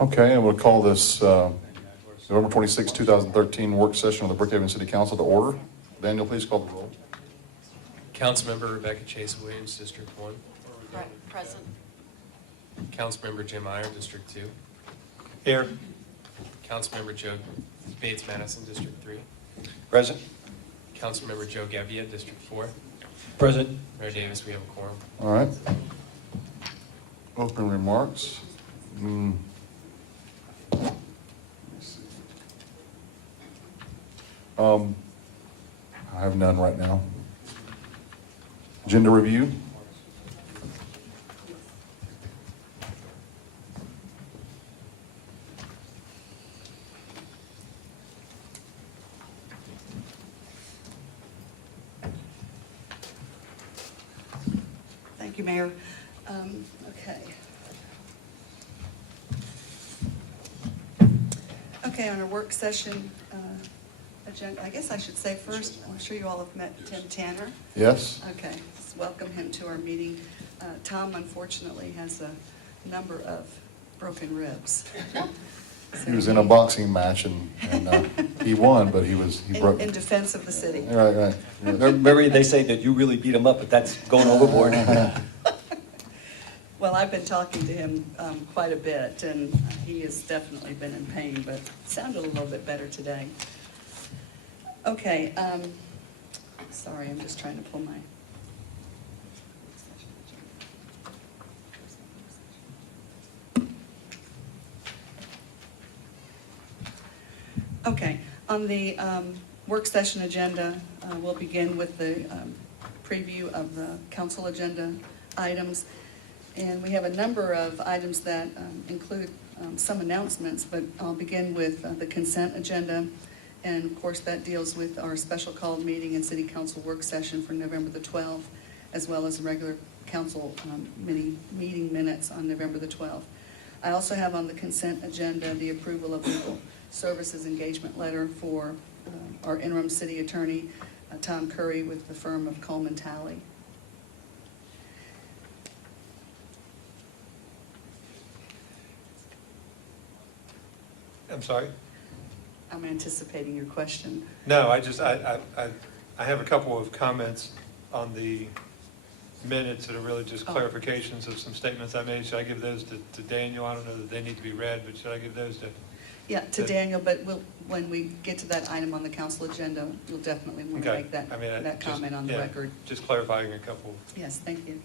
Okay, and we'll call this November 26, 2013 work session of the Brookhaven City Council to order. Daniel, please call the roll. Councilmember Rebecca Chase Williams, District 1. Present. Councilmember Jim Iyer, District 2. Here. Councilmember Joe Bates Madison, District 3. Present. Councilmember Joe Gebbia, District 4. Present. Mayor Davis, we have a quorum. All right. Open remarks. Let's see. I have none right now. Agenda review. Thank you, Mayor. Okay. Okay, on our work session agenda, I guess I should say first, I'm sure you all have met Tim Tanner. Yes. Okay, let's welcome him to our meeting. Tom unfortunately has a number of broken ribs. He was in a boxing match and he won, but he broke. In defense of the city. Right. Remember, they say that you really beat him up, but that's going overboard. Well, I've been talking to him quite a bit, and he has definitely been in pain, but sounded a little bit better today. Okay, sorry, I'm just trying to pull my... Okay, on the work session agenda, we'll begin with the preview of the council agenda items. And we have a number of items that include some announcements, but I'll begin with the consent agenda. And of course, that deals with our special called meeting and city council work session for November the 12th, as well as regular council meeting minutes on November the 12th. I also have on the consent agenda the approval of legal services engagement letter for our interim city attorney, Tom Curry, with the firm of Coleman Talley. I'm sorry? I'm anticipating your question. No, I have a couple of comments on the minutes that are really just clarifications of some statements I made. Should I give those to Daniel? I don't know that they need to be read, but should I give those to? Yeah, to Daniel, but when we get to that item on the council agenda, you'll definitely want to make that comment on the record. Just clarifying a couple. Yes, thank you.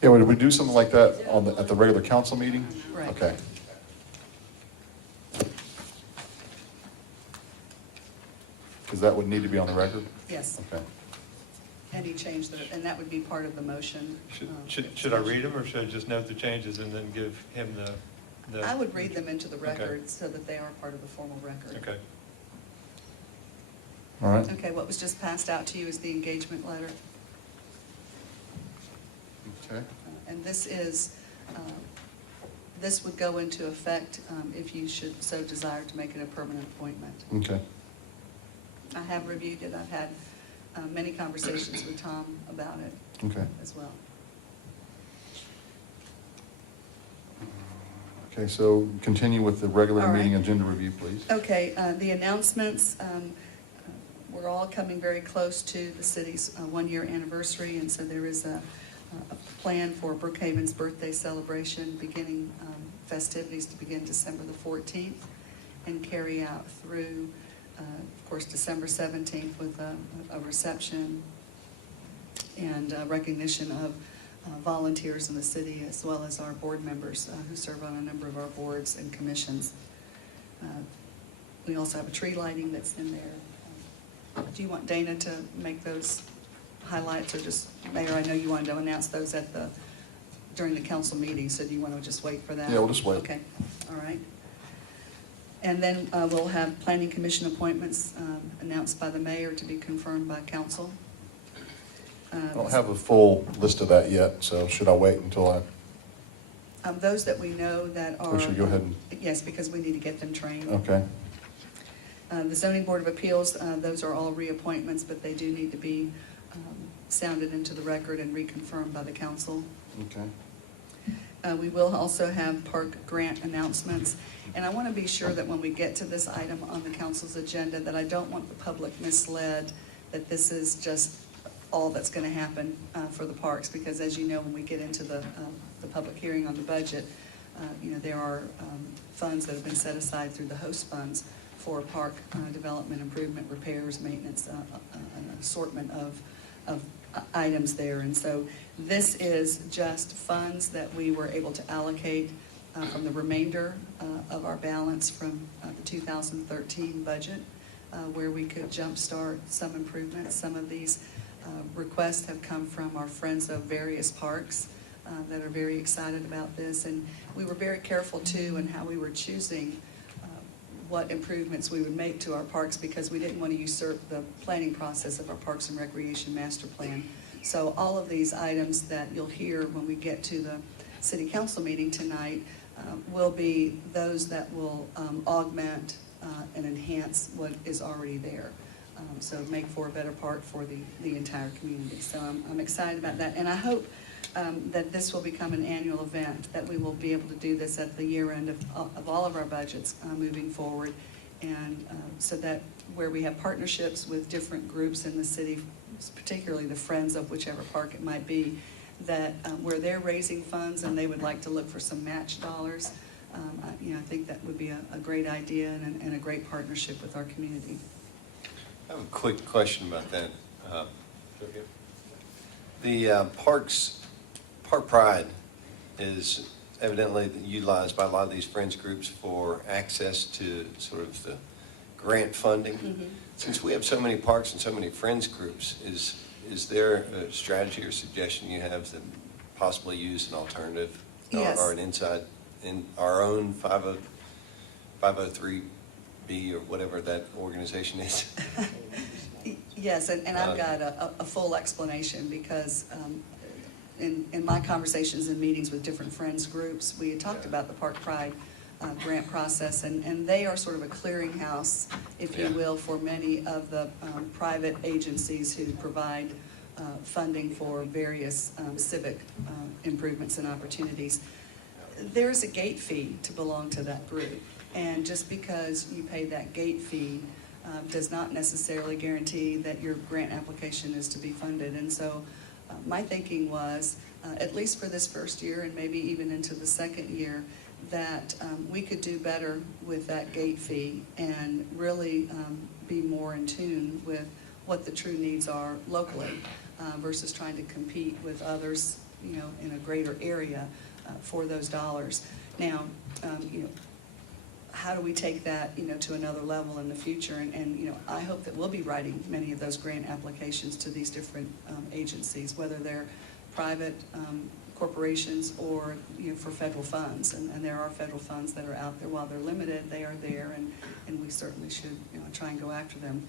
Yeah, would we do something like that at the regular council meeting? Right. Okay. Because that would need to be on the record? Yes, Okay. and he changed and that would be part of the motion. Should I read them, or should I just note the changes and then give him the? I would read them into the record so that they are part of the formal record. Okay. All right. Okay, what was just passed out to you is the engagement letter. Okay. And this is, this would go into effect if you should so desire to make it a permanent appointment. Okay. I have reviewed it. I've had many conversations with Tom about it Okay. as well. Okay, so continue with the regular All right. meeting agenda review, please. Okay, the announcements, we're all coming very close to the city's one-year anniversary, and so there is a plan for Brookhaven's birthday celebration, beginning festivities to begin December the 14th and carry out through, of course, December 17th with a reception and recognition of volunteers in the city, as well as our board members who serve on a number of our boards and commissions. We also have a tree lighting that's in there. Do you want Dana to make those highlights, or just, Mayor, I know you wanted to announce those during the council meeting, so do you want to just wait for that? Yeah, we'll just wait. Okay, all right. And then we'll have planning commission appointments announced by the mayor to be confirmed by council. I don't have a full list of that yet, so should I wait until Those that we know that are... we should go ahead and... Yes, because we need to get them trained. Okay. The zoning board of appeals, those are all reappointments, but they do need to be sounded into the record and reconfirmed by the council. Okay. We will also have park grant announcements. And I want to be sure that when we get to this item on the council's agenda, that I don't want the public misled that this is just all that's going to happen for the parks. Because as you know, when we get into the public hearing on the budget, there are funds that have been set aside through the host funds for park development, improvement, repairs, maintenance, an assortment of items there. And so this is just funds that we were able to allocate from the remainder of our balance from the 2013 budget, where we could jumpstart some improvements. Some of these requests have come from our friends of various parks that are very excited about this. And we were very careful too in how we were choosing what improvements we would make to our parks, because we didn't want to usurp the planning process of our Parks and Recreation Master Plan. So all of these items that you'll hear when we get to the City Council meeting tonight will be those that will augment and enhance what is already there. So make for a better park for the entire community. So I'm excited about that. And I hope that this will become an annual event, that we will be able to do this at the year end of all of our budgets moving forward. And so that where we have partnerships with different groups in the city, particularly the friends of whichever park it might be, that where they're raising funds and they would like to look for some match dollars, I think that would be a great idea and a great partnership with our community. I have a quick question about that. The Park Pride is evidently utilized by a lot of these friends groups for access to sort of the grant funding. Mm-hmm. Since we have so many parks and so many friends groups, is there a strategy or suggestion you have to possibly use an alternative? Yes. Or an inside, in our own 503B or whatever that organization is? Yes, and I've got a full explanation, because in my conversations and meetings with different friends groups, we had talked about the Park Pride grant process, and they are sort of a clearinghouse, if you will, for many of the private agencies who provide funding for various civic improvements and opportunities. There's a gate fee to belong to that group, and just because you pay that gate fee does not necessarily guarantee that your grant application is to be funded. And so my thinking was, at least for this first year and maybe even into the second year, that we could do better with that gate fee and really be more in tune with what the true needs are locally versus trying to compete with others, in a greater area for those dollars. Now, how do we take that, to another level in the future? And I hope that we'll be writing many of those grant applications to these different agencies, whether they're private corporations or, for federal funds. And there are federal funds that are out there. While they're limited, they are there, and we certainly should, try and go after them.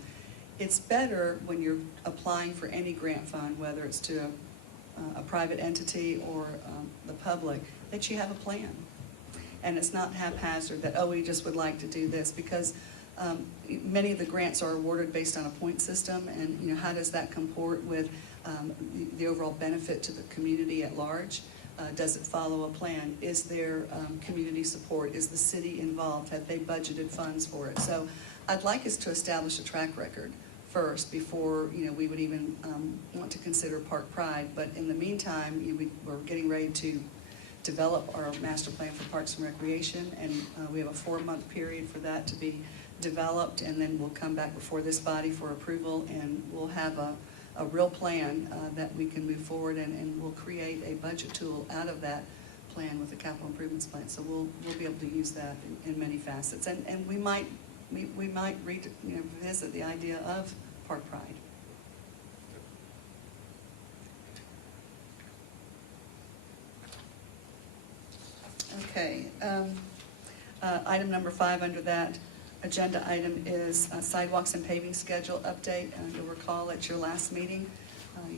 It's better when you're applying for any grant fund, whether it's to a private entity or the public, that you have a plan. And it's not haphazard that, we just would like to do this, because many of the grants are awarded based on a point system, and how does that comport with the overall benefit to the community at large? Does it follow a plan? Is there community support? Is the city involved? Have they budgeted funds for it? So I'd like us to establish a track record first before we would even want to consider Park Pride. But in the meantime, we're getting ready to develop our master plan for Parks and Recreation, and we have a 4-month period for that to be developed, and then we'll come back before this body for approval, and we'll have a real plan that we can move forward, and we'll create a budget tool out of that plan with the capital improvements plan. So we'll be able to use that in many facets, and we might revisit the idea of Park Pride. Okay, item number 5 under that agenda item is sidewalks and paving schedule update. You'll recall at your last meeting,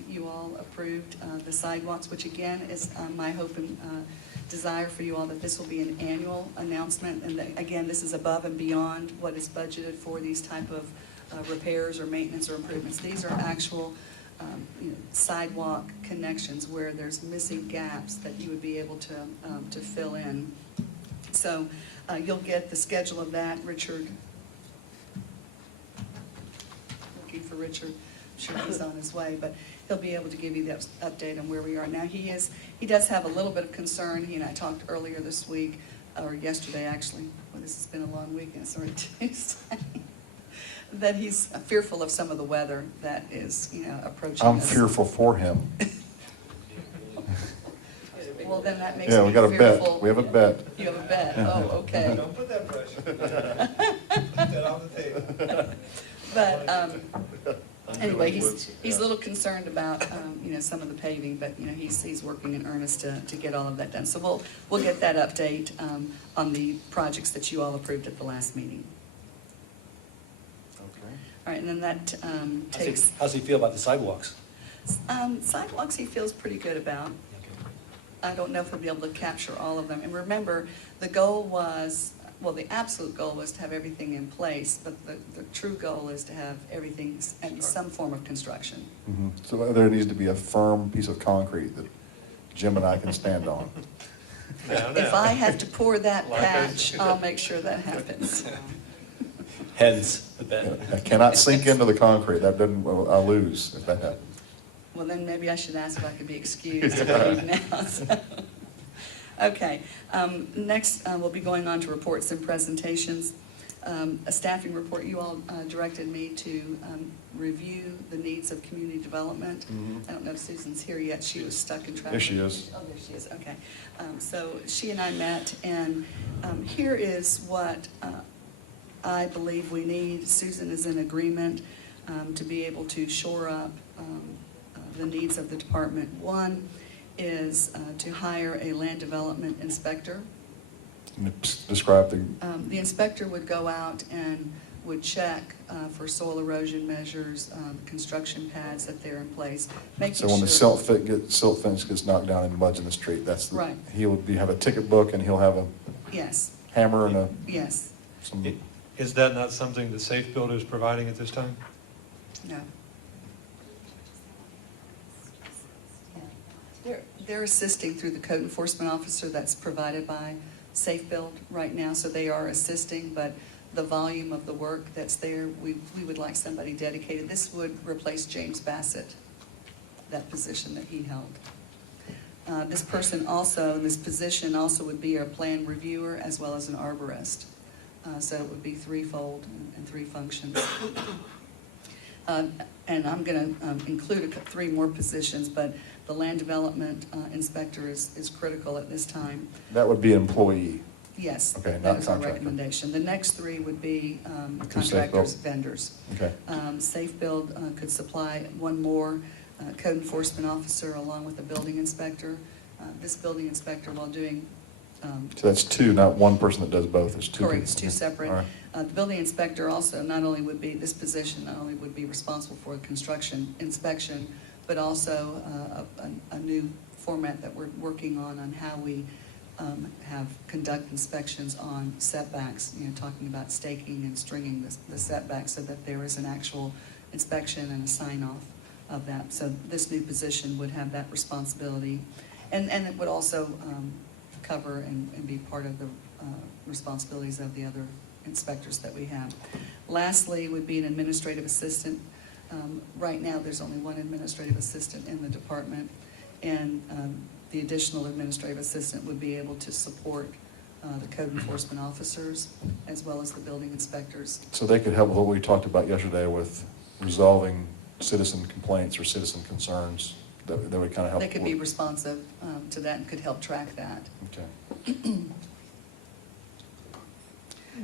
you all approved the sidewalks, which again is my hope and desire for you all that this will be an annual announcement. And that, again, this is above and beyond what is budgeted for these type of repairs or maintenance or improvements. These are actual sidewalk connections where there's missing gaps that you would be able to fill in. So you'll get the schedule of that, Richard. Looking for Richard, I'm sure he's on his way, but he'll be able to give you that update on where we are. Now, he does have a little bit of concern. He and I talked earlier this week, or yesterday actually, well, this has been a long week, and it's already Tuesday, that he's fearful of some of the weather that is, approaching I'm us. fearful for him. Well, then that makes me Yeah, we got a fearful. bet. We have a bet. You have a bet, oh, okay. Don't put that pressure. Keep that on the table. But, anyway, he's a little concerned about, some of the paving, but, he's working in earnest to get all of that done. So we'll get that update, on the projects that you all approved at the last meeting. Okay. All right, and then that, takes, How's he feel about the sidewalks? sidewalks he feels pretty good about. I don't know if he'll be able to capture all of them. And remember, the goal was, well, the absolute goal was to have everything in place, but the true goal is to have everything in some form of construction. Mhm. So there needs to be a firm piece of concrete that Jim and I can stand on. If I have to pour that Like I patch, said. I'll make sure that happens. Hence the bet. I cannot sink into the concrete. That doesn't, I'll lose if that happens. Well, then maybe I should ask if I could be excused if I leave now. So. Okay, next we'll be going on to reports and presentations. A staffing report, you all directed me to review the needs of community development. I don't know if Susan's here yet, she was stuck in traffic. There she is. Oh, there she is, okay. So she and I met, and here is what I believe we need. Susan is in agreement to be able to shore up the needs of the department. One is to hire a land development inspector. Describe the, The inspector would go out and would check for soil erosion measures, construction pads that they're in place, making so sure. when the silt fence gets knocked down and mud's in the street, that's, Right. he will have a ticket book and he'll have a Yes, hammer and yes, some, Is that not something the Safe Builder is providing at this time? no. They're assisting through the code enforcement officer that's provided by Safe Build right now, so they are assisting, but the volume of the work that's there, we would like somebody dedicated. This would replace James Bassett, that position that he held. This position also would be our plan reviewer as well as an arborist. So it would be threefold and three functions. And I'm going to include three more positions, but the land development inspector is critical at this time. that would be an employee. Yes, Okay, that not is our contractor. recommendation. The next three would be Safe contractors, Build. vendors. Okay. Safe Build could supply one more code enforcement officer along with a building inspector. This building inspector, while doing So that's two, not one person that does both. It's two. correct, it's two people. separate. All right. The building inspector also not only would be, this position not only would be responsible for construction inspection, but also a new format that we're working on how we conduct inspections on setbacks, talking about staking and stringing the setbacks so that there is an actual inspection and a sign-off of that. So this new position would have that responsibility. And it would also cover and be part of the responsibilities of the other inspectors that we have. Lastly would be an administrative assistant. Right now, there's only one administrative assistant in the department, and the additional administrative assistant would be able to support the code enforcement officers as well as the building inspectors. So they could help with what we talked about yesterday with resolving citizen complaints or citizen concerns. That would kind of help. They could be responsive to that and could help track that. Okay.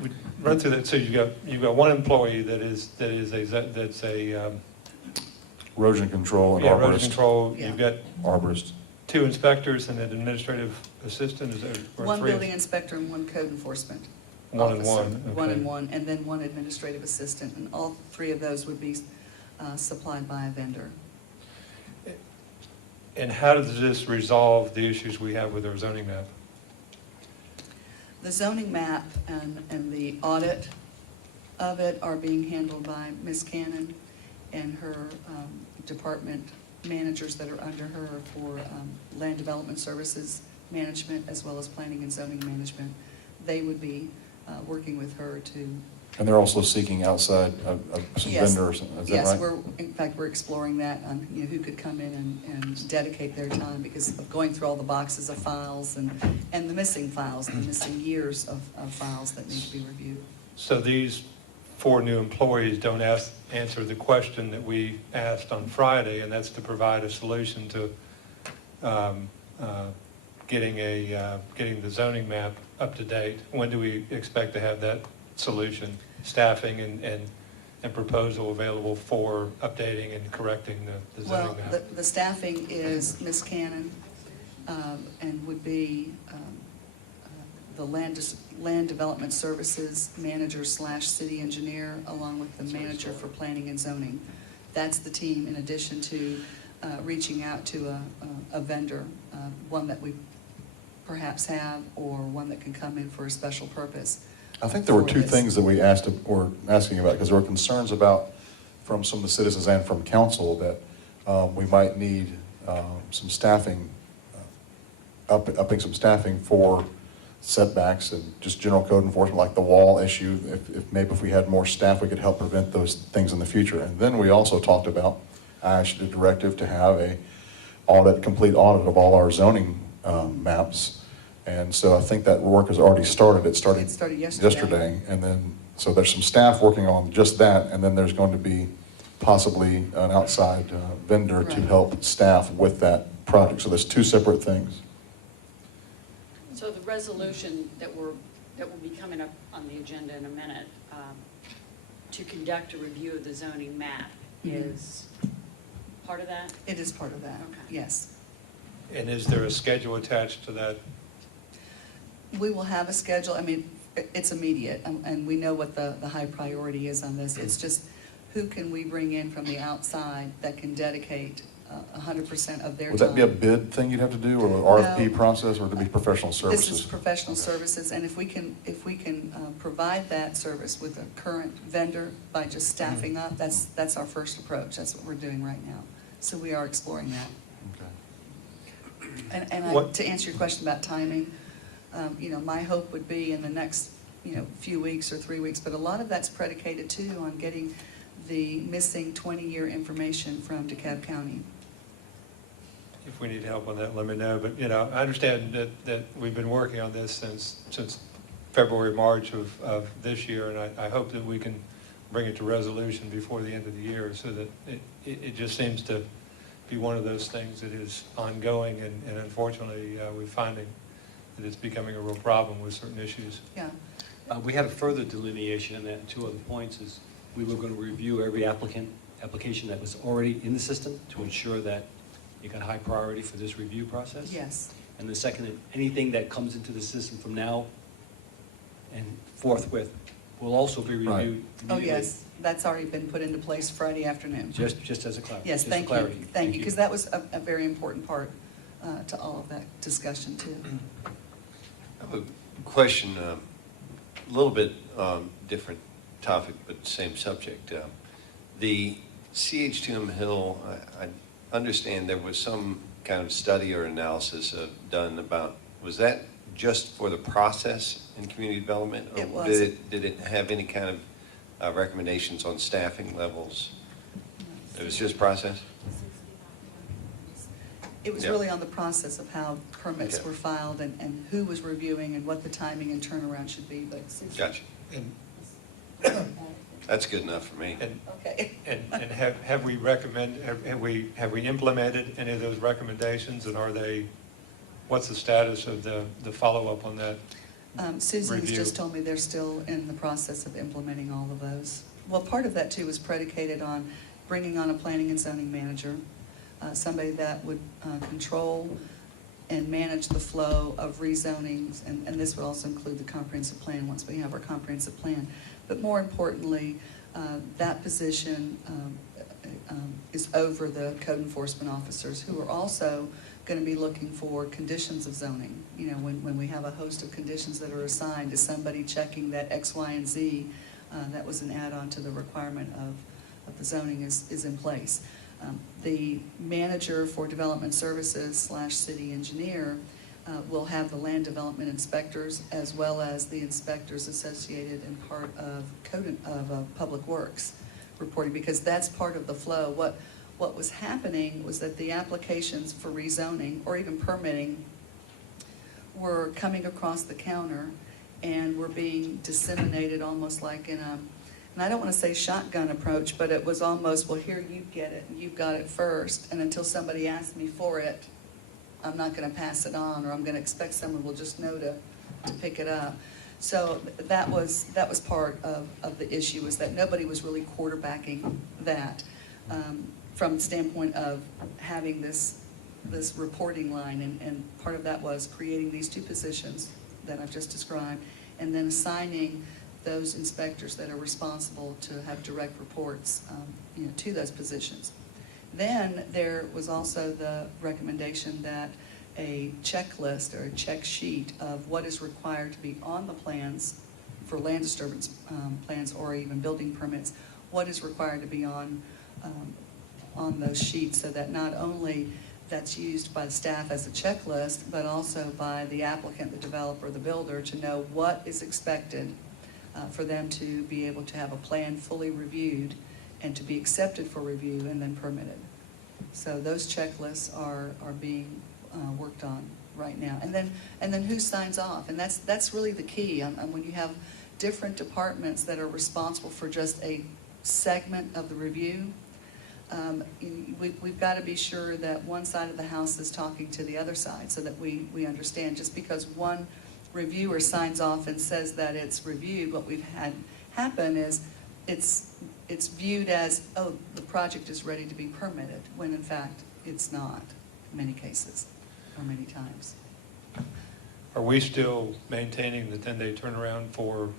We run through that, so you've got one employee that's a Erosion control and erosion arborist. control. Yeah. You've got Arborist. two inspectors and an administrative assistant, is that? or One three? building inspector and one code enforcement One and officer. one, One okay. and one, and then one administrative assistant, and all three of those would be supplied by a vendor. And how does this resolve the issues we have with our zoning map? The zoning map and the audit of it are being handled by Ms. Cannon and her department managers that are under her for land development services management, as well as planning and zoning management. They would be working with her to. And they're also seeking outside some Yes. vendors, is that right? Yes, in fact, we're exploring that, on, you know, who could come in and dedicate their time, because of going through all the boxes of files and the missing files, the missing years of files that need to be reviewed. So these 4 new employees don't answer the question that we asked on Friday, and that's to provide a solution to getting the zoning map up to date. When do we expect to have that solution, staffing and proposal available for updating and correcting the zoning Well, map? the staffing is Ms. Cannon, and would be the land development services manager / city engineer, along with the manager for planning and zoning. That's the team, in addition to reaching out to a vendor, one that we perhaps have, or one that can come in for a special purpose. I think there were for 2 this. things that we were asking about, because there were concerns about, from some of the citizens and from council, that we might need some staffing, upping some staffing for setbacks and just general code enforcement, like the wall issue. If we had more staff, we could help prevent those things in the future. And then we also talked about, I issued a directive to have a complete audit of all our zoning maps. And so I think that work has already started. It started yesterday. And then, so there's some staff working on just that, and then there's going to be possibly an outside vendor to Right. help staff with that project. So there's 2 separate things. So the resolution that will be coming up on the agenda in a minute, to conduct a review of the zoning map, Mhm. is part of that? It is part of that, Okay. yes. And is there a schedule attached to that? We will have a schedule. I mean, it's immediate, and we know what the high priority is on this. It's just, who can we bring in from the outside that can dedicate 100% of their time? Would that be a bid thing you'd have to do, or an RFP No. process, or would it be professional services? This is professional Okay. services, and if we can provide that service with a current vendor by just staffing up, that's our first approach. That's what we're doing right now. So we are exploring that. Okay. And What- to answer your question about timing, you know, my hope would be in the next, you know, few weeks or 3 weeks, but a lot of that's predicated too on getting the missing 20-year information from DeKalb County. If we need help on that, let me know. But, you know, I understand that we've been working on this since February, March of this year, and I hope that we can bring it to resolution before the end of the year, so that it just seems to be one of those things that is ongoing, and unfortunately, we're finding that it's becoming a real problem with certain issues. Yeah. We had a further delineation in that. 2 other points is we were going to review every application that was already in the system to ensure that it got high priority for this review process. Yes. And the second, anything that comes into the system from now and forthwith will also be Right. reviewed Oh, immediately. yes, that's already been put into place Friday afternoon. Just as a clarity. Yes, just a thank you, clarity. thank you, because that was a very important part to all of that discussion too. I have a question, a little bit different topic, but same subject. The CH2M Hill, I understand there was some kind of study or analysis done about, was that just for the process in community development? Or It was. Did it have any kind of recommendations on staffing levels? It was just process? It was Yeah. really on the process of how permits Okay. were filed and who was reviewing and what the timing and turnaround should be, but. Gotcha. And That's good enough for me. Okay. And have we implemented any of those recommendations, and what's the status of the follow-up on that? Susan's Review. just told me they're still in the process of implementing all of those. Well, part of that too was predicated on bringing on a planning and zoning manager, somebody that would control and manage the flow of rezonings, and this would also include the comprehensive plan once we have our comprehensive plan. But more importantly, that position is over the code enforcement officers, who are also going to be looking for conditions of zoning. You know, when we have a host of conditions that are assigned to somebody checking that X, Y, and Z, that was an add-on to the requirement of the zoning is in place. The manager for development services / city engineer will have the land development inspectors as well as the inspectors associated and part of public works reporting, because that's part of the flow. What was happening was that the applications for rezoning or even permitting were coming across the counter and were being disseminated almost like in a, and I don't want to say shotgun approach, but it was almost, well, here, you get it, and you've got it first, and until somebody asks me for it, I'm not going to pass it on, or I'm going to expect someone will just know to pick it up. So that was part of the issue, was that nobody was really quarterbacking that from the standpoint of having this reporting line, and part of that was creating these two positions that I've just described, and then assigning those inspectors that are responsible to have direct reports to those positions. Then there was also the recommendation that a checklist or a check sheet of what is required to be on the plans for land disturbance plans or even building permits, what is required to be on those sheets, so that not only that's used by the staff as a checklist, but also by the applicant, the developer, the builder, to know what is expected for them to be able to have a plan fully reviewed and to be accepted for review and then permitted. So those checklists are being worked on right now. And then who signs off? And that's really the key. When you have different departments that are responsible for just a segment of the review, we've got to be sure that one side of the house is talking to the other side, so that we understand. Just because one reviewer signs off and says that it's reviewed, what we've had happen is it's viewed as, oh, the project is ready to be permitted, when in fact it's not in many cases or many times. Are we still maintaining the 10-day turnaround for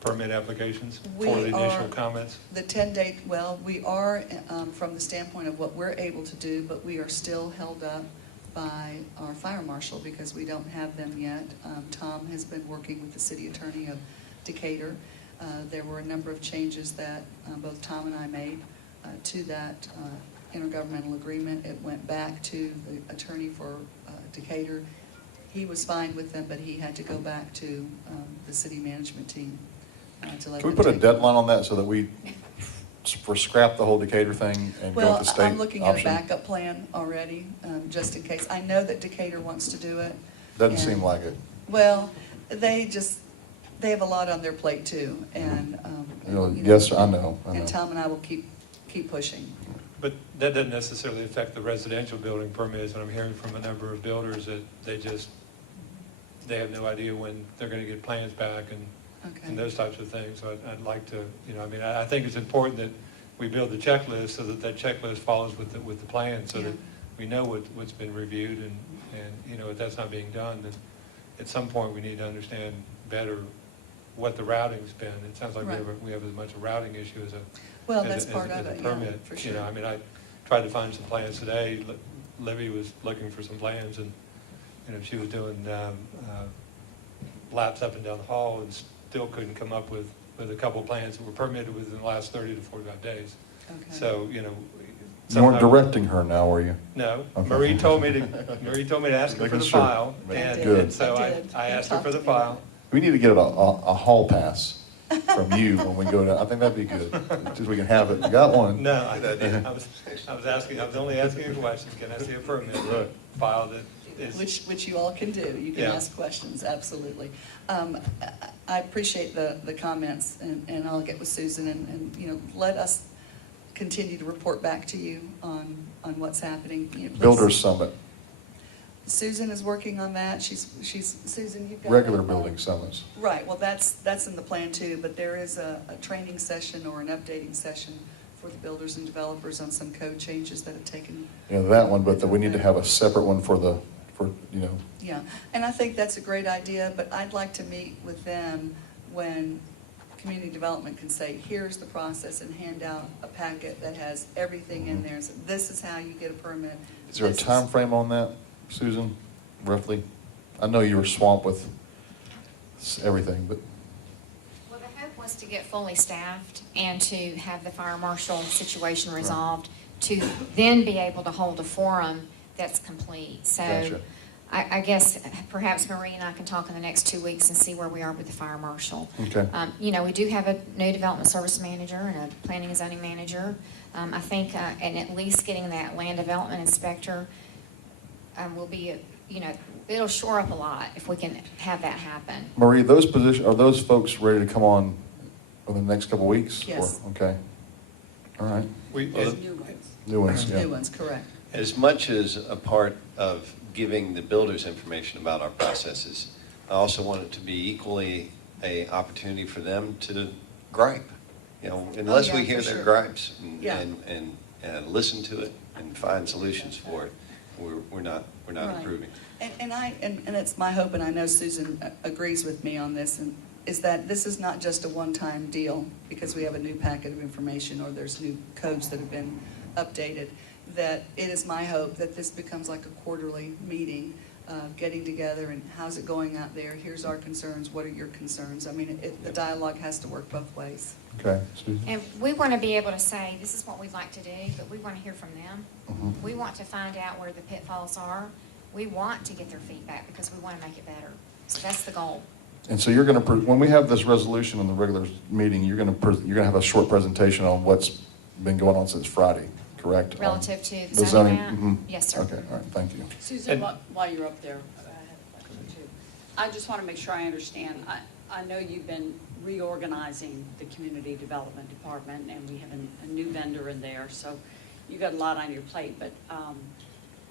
permit applications for the We initial are- comments? The 10-day, well, we are from the standpoint of what we're able to do, but we are still held up by our fire marshal because we don't have them yet. Tom has been working with the city attorney of Decatur. There were a number of changes that both Tom and I made to that intergovernmental agreement. It went back to the attorney for Decatur. He was fine with them, but he had to go back to the city management team to let Can we them put a take- deadline on that so that we scrap the whole Decatur thing and go Well, with the state I'm looking at a option? backup plan already, just in case. I know that Decatur wants to do it. Doesn't and- seem like it. Well, they have a lot on their plate too, and, Yes, I know. And Tom and I will keep pushing. But that doesn't necessarily affect the residential building permits, and I'm hearing from a number of builders that they have no idea when they're going to get plans back Okay. and those types of things. So I'd like to, I think it's important that we build the checklist so that checklist follows with the plan, so that Yeah. we know what's been reviewed, and if that's not being done, then at some point we need to understand better what the routing's been. It sounds like Right. we have as much a routing issue as a Well, as a- that's as a- part as of a it, yeah, permit. for sure. I tried to find some plans today. Libby was looking for some plans, and she was doing laps up and down the hall and still couldn't come up with a couple of plans that were permitted within the last 30 to 45 days. Okay. So, You weren't sometime- directing her now, were you? No, Okay. Marie told me to ask her for Making the sure. file, I and did. and so I did. I You asked her for talked the to me about file. We need to get a hall pass from you when we go down. I think that'd be good. Just we can have it. You got one. No, I Good idea. I was only asking a question, can I see a permit file that is? Which you all can do. You can Yeah. ask questions, absolutely. I appreciate the comments, and I'll get with Susan, and let us continue to report back to you on what's happening. Please- Builders Summit, Susan is working on that. She's Susan, you've got. regular building summits. Right, well, that's in the plan too, but there is a training session or an updating session for the builders and developers on some code changes that have taken. That one, but we need to have a separate one for Yeah, and I think that's a great idea, but I'd like to meet with them when community development can say, here's the process, and hand out a packet that has everything in there. So this is how you get a permit. is there a This is- time frame on that, Susan, roughly? I know you were swamped with everything, but Well, the hope was to get fully staffed and to have the fire marshal situation resolved to then be able to hold a forum that's complete. So Gotcha. I guess perhaps Marie and I can talk in the next 2 weeks and see where we are with the fire marshal. Okay. You know, we do have a new development service manager and a planning and zoning manager. I think, and at least getting that land development inspector will be, you know, it'll shore up a lot if we can have that happen. Marie, those positions, are those folks ready to come on within the next couple of weeks? Or- Yes. Okay. All right. We, New ones. New ones, yeah. New ones, correct. As much as a part of giving the builders information about our processes, I also want it to be equally a opportunity for them to gripe. You know, unless we yeah, hear for their sure. gripes Yeah. and listen to it and find solutions for it, we're not Right. improving. And it's my hope, and I know Susan agrees with me on this, and is that this is not just a one-time deal because we have a new packet of information or there's new codes that have been updated, that it is my hope that this becomes like a quarterly meeting, getting together and how's it going out there? Here's our concerns. What are your concerns? I mean, the dialogue has to work both ways. Okay, Susan? And we want to be able to say, this is what we'd like to do, but we want to hear from them. Mhm. We want to find out where the pitfalls are. We want to get their feedback because we want to make it better. So that's the goal. And so you're going to, when we have this resolution in the regular meeting, you're going to have a short presentation on what's been going on since Friday, correct? On Relative to the the zoning zoning, map? mhm. Yes, sir. Okay, all right, thank you. Susan, while you're up there, I have a question too. I just want to make sure I understand. I know you've been reorganizing the community development department, and we have a new vendor in there, so you've got a lot on your plate, but,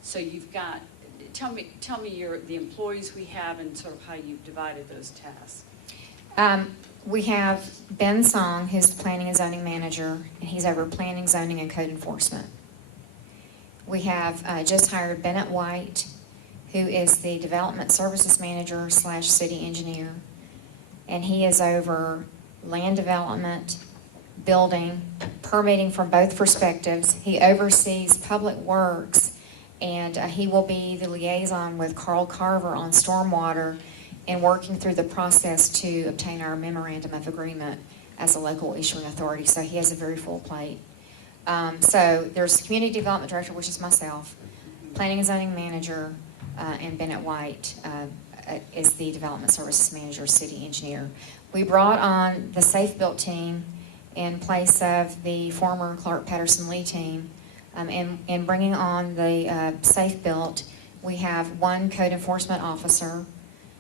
so you've got, tell me the employees we have and sort of how you've divided those tasks. We have Ben Song, who's the planning and zoning manager, and he's over planning, zoning, and code enforcement. We have just hired Bennett White, who is the development services manager / city engineer. And he is over land development, building, permitting from both perspectives. He oversees public works, and he will be the liaison with Carl Carver on stormwater and working through the process to obtain our memorandum of agreement as a local issuing authority. So he has a very full plate. So there's community development director, which is myself, planning and zoning manager, and Bennett White is the development services manager, city engineer. We brought on the Safe Built team in place of the former Clark Patterson Lee team. And bringing on the Safe Built, we have one code enforcement officer,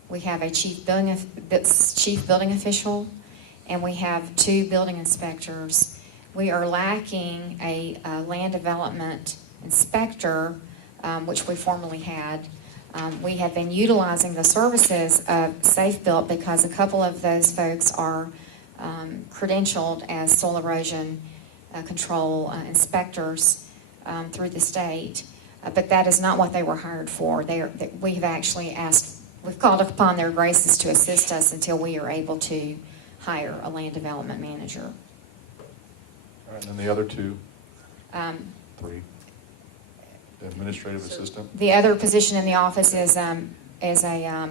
we have a chief building official, and we have 2 building inspectors. We are lacking a land development inspector, which we formerly had. We have been utilizing the services of Safe Built because a couple of those folks are credentialed as soil erosion control inspectors through the state. But that is not what they were hired for. We've actually we've called upon their graces to assist us until we are able to hire a land development manager. All right, and then the other 2, Um, 3, the administrative assistant. The other position in the office is a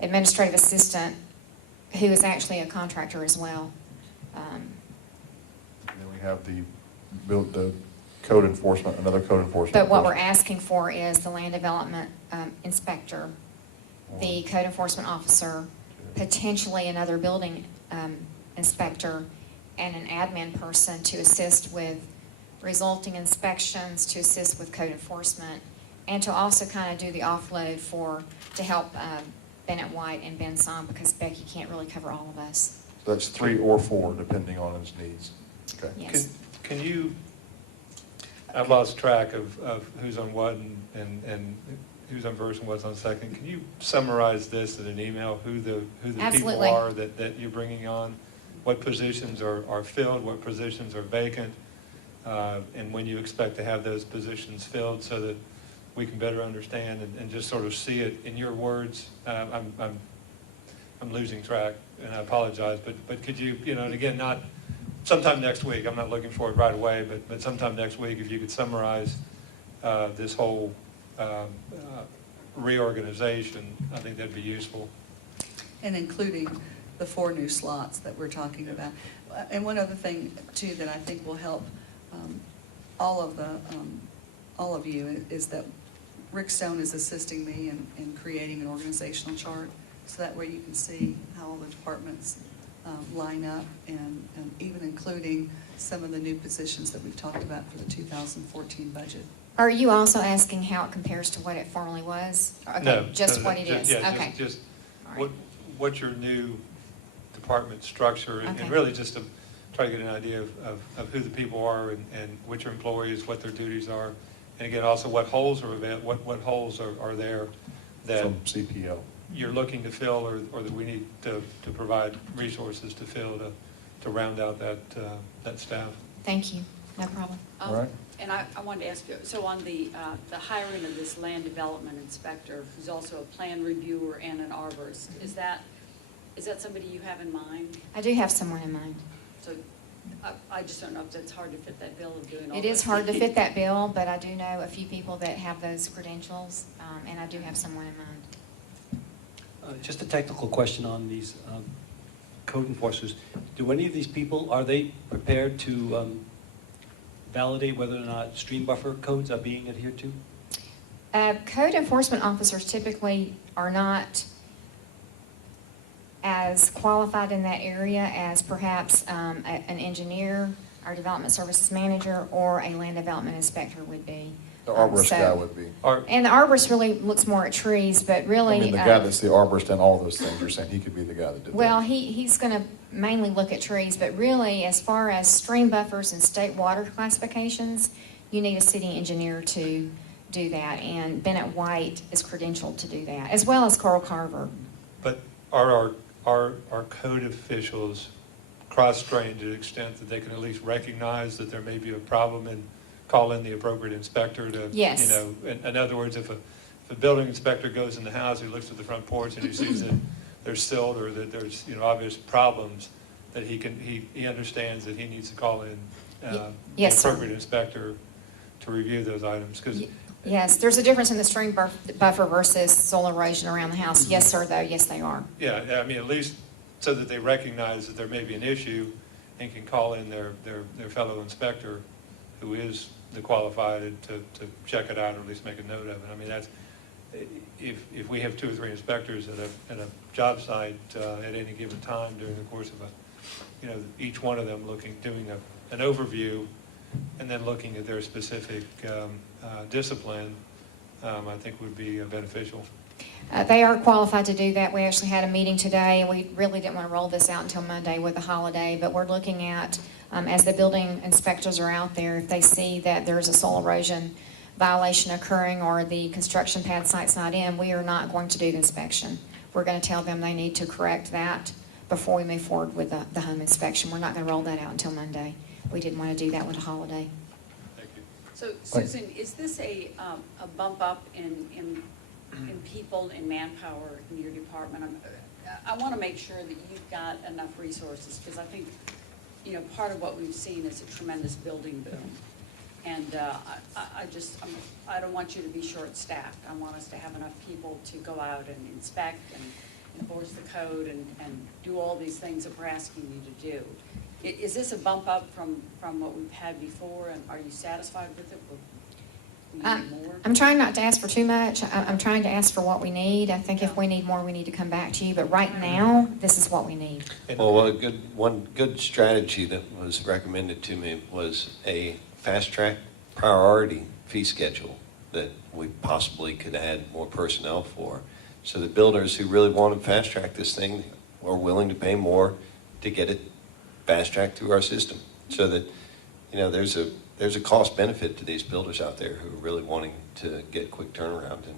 administrative assistant who is actually a contractor as well. And then we have the code enforcement, another code enforcement. But what we're person. asking for is the land development inspector, the code enforcement officer, potentially another building inspector, and an admin person to assist with resulting inspections, to assist with code enforcement, and to also kind of do the offload to help Bennett White and Ben Song, because Becky can't really cover all of us. So that's 3 or 4, depending on his needs. Okay. Yes. Can you, I've lost track of who's on what and who's on first and what's on second. Can you summarize this in an email, who the people Absolutely. are that you're bringing on? What positions are filled, what positions are vacant, and when you expect to have those positions filled so that we can better understand and just sort of see it in your words? I'm losing track, and I apologize, but could you, and again, not sometime next week, I'm not looking for it right away, but sometime next week, if you could summarize this whole reorganization, I think that'd be useful. And including the 4 new slots that we're talking about. And one other thing, too, that I think will help all of you, is that Rick Stone is assisting me in creating an organizational chart, so that way you can see how all the departments line up, and even including some of the new positions that we've talked about for the 2014 budget. Are you also asking how it compares to what it formerly was? Okay, No, just no, what it is, yeah, okay. Just All right. what's your new department structure, and Okay. really just to try to get an idea of who the people are and which are employees, what their duties are. And again, also what holes are what holes are there that From CPO. you're looking to fill, or that we need to provide resources to fill to round out that staff. Thank you, no problem. All right. And I wanted to ask you, so on the hiring of this land development inspector, who's also a plan reviewer and an arborist, is that somebody you have in mind? I do have someone in mind. So I just don't know if that's hard to fit that bill of doing all It this. is hard to fit that bill, but I do know a few people that have those credentials, and I do have someone in mind. Just a technical question on these code enforcers. Do any of these people, are they prepared to validate whether or not stream buffer codes are being adhered to? Code enforcement officers typically are not as qualified in that area as perhaps an engineer, our development services manager, or a land development inspector would be. The arborist So- guy would be. And the arborist really looks more at trees, but really. I mean, the guy that's the arborist and all those things, you're saying he could be the guy that did that? Well, he's going to mainly look at trees, but really, as far as stream buffers and state water classifications, you need a city engineer to do that, and Bennett White is credentialed to do that, as well as Carl Carver. But are our code officials cross-trained to the extent that they can at least recognize that there may be a problem and call in the appropriate inspector to, Yes. you know, in other words, if a building inspector goes in the house, he looks at the front porch and he sees that there's silt or that there's, you know, obvious problems, that he understands that he needs to call in the Yes, sir. appropriate inspector to review those items, because Yes, there's a difference in the stream buffer versus soil erosion around the house. Yes, sir, though, yes, they are. yeah, I mean, at least so that they recognize that there may be an issue and can call in their fellow inspector, who is the qualified to check it out, or at least make a note of it. I mean, that's, if we have 2 or 3 inspectors at a job site at any given time during the course of you know, each one of them doing an overview, and then looking at their specific discipline, I think would be beneficial. They are qualified to do that. We actually had a meeting today, and we really didn't want to roll this out until Monday with the holiday, but we're looking at, as the building inspectors are out there, if they see that there's a soil erosion violation occurring or the construction pad site's not in, we are not going to do the inspection. We're going to tell them they need to correct that before we move forward with the home inspection. We're not going to roll that out until Monday. We didn't want to do that with a holiday. Thank you. So Susan, is this a bump up in people, in manpower in your department? I want to make sure that you've got enough resources, because I think, you know, part of what we've seen is a tremendous building boom. And I don't want you to be short-staffed. I want us to have enough people to go out and inspect and enforce the code and do all these things that we're asking you to do. Is this a bump up from what we've had before, and are you satisfied with it? Will you need more? I'm trying not to ask for too much. I'm trying to ask for what we need. I think if we need more, we need to come back to you. But right now, this is what we need. Well, one good strategy that was recommended to me was a fast-track priority fee schedule that we possibly could add more personnel for. So the builders who really want to fast-track this thing are willing to pay more to get it fast-tracked through our system. So that, you know, there's a cost benefit to these builders out there who are really wanting to get quick turnaround. And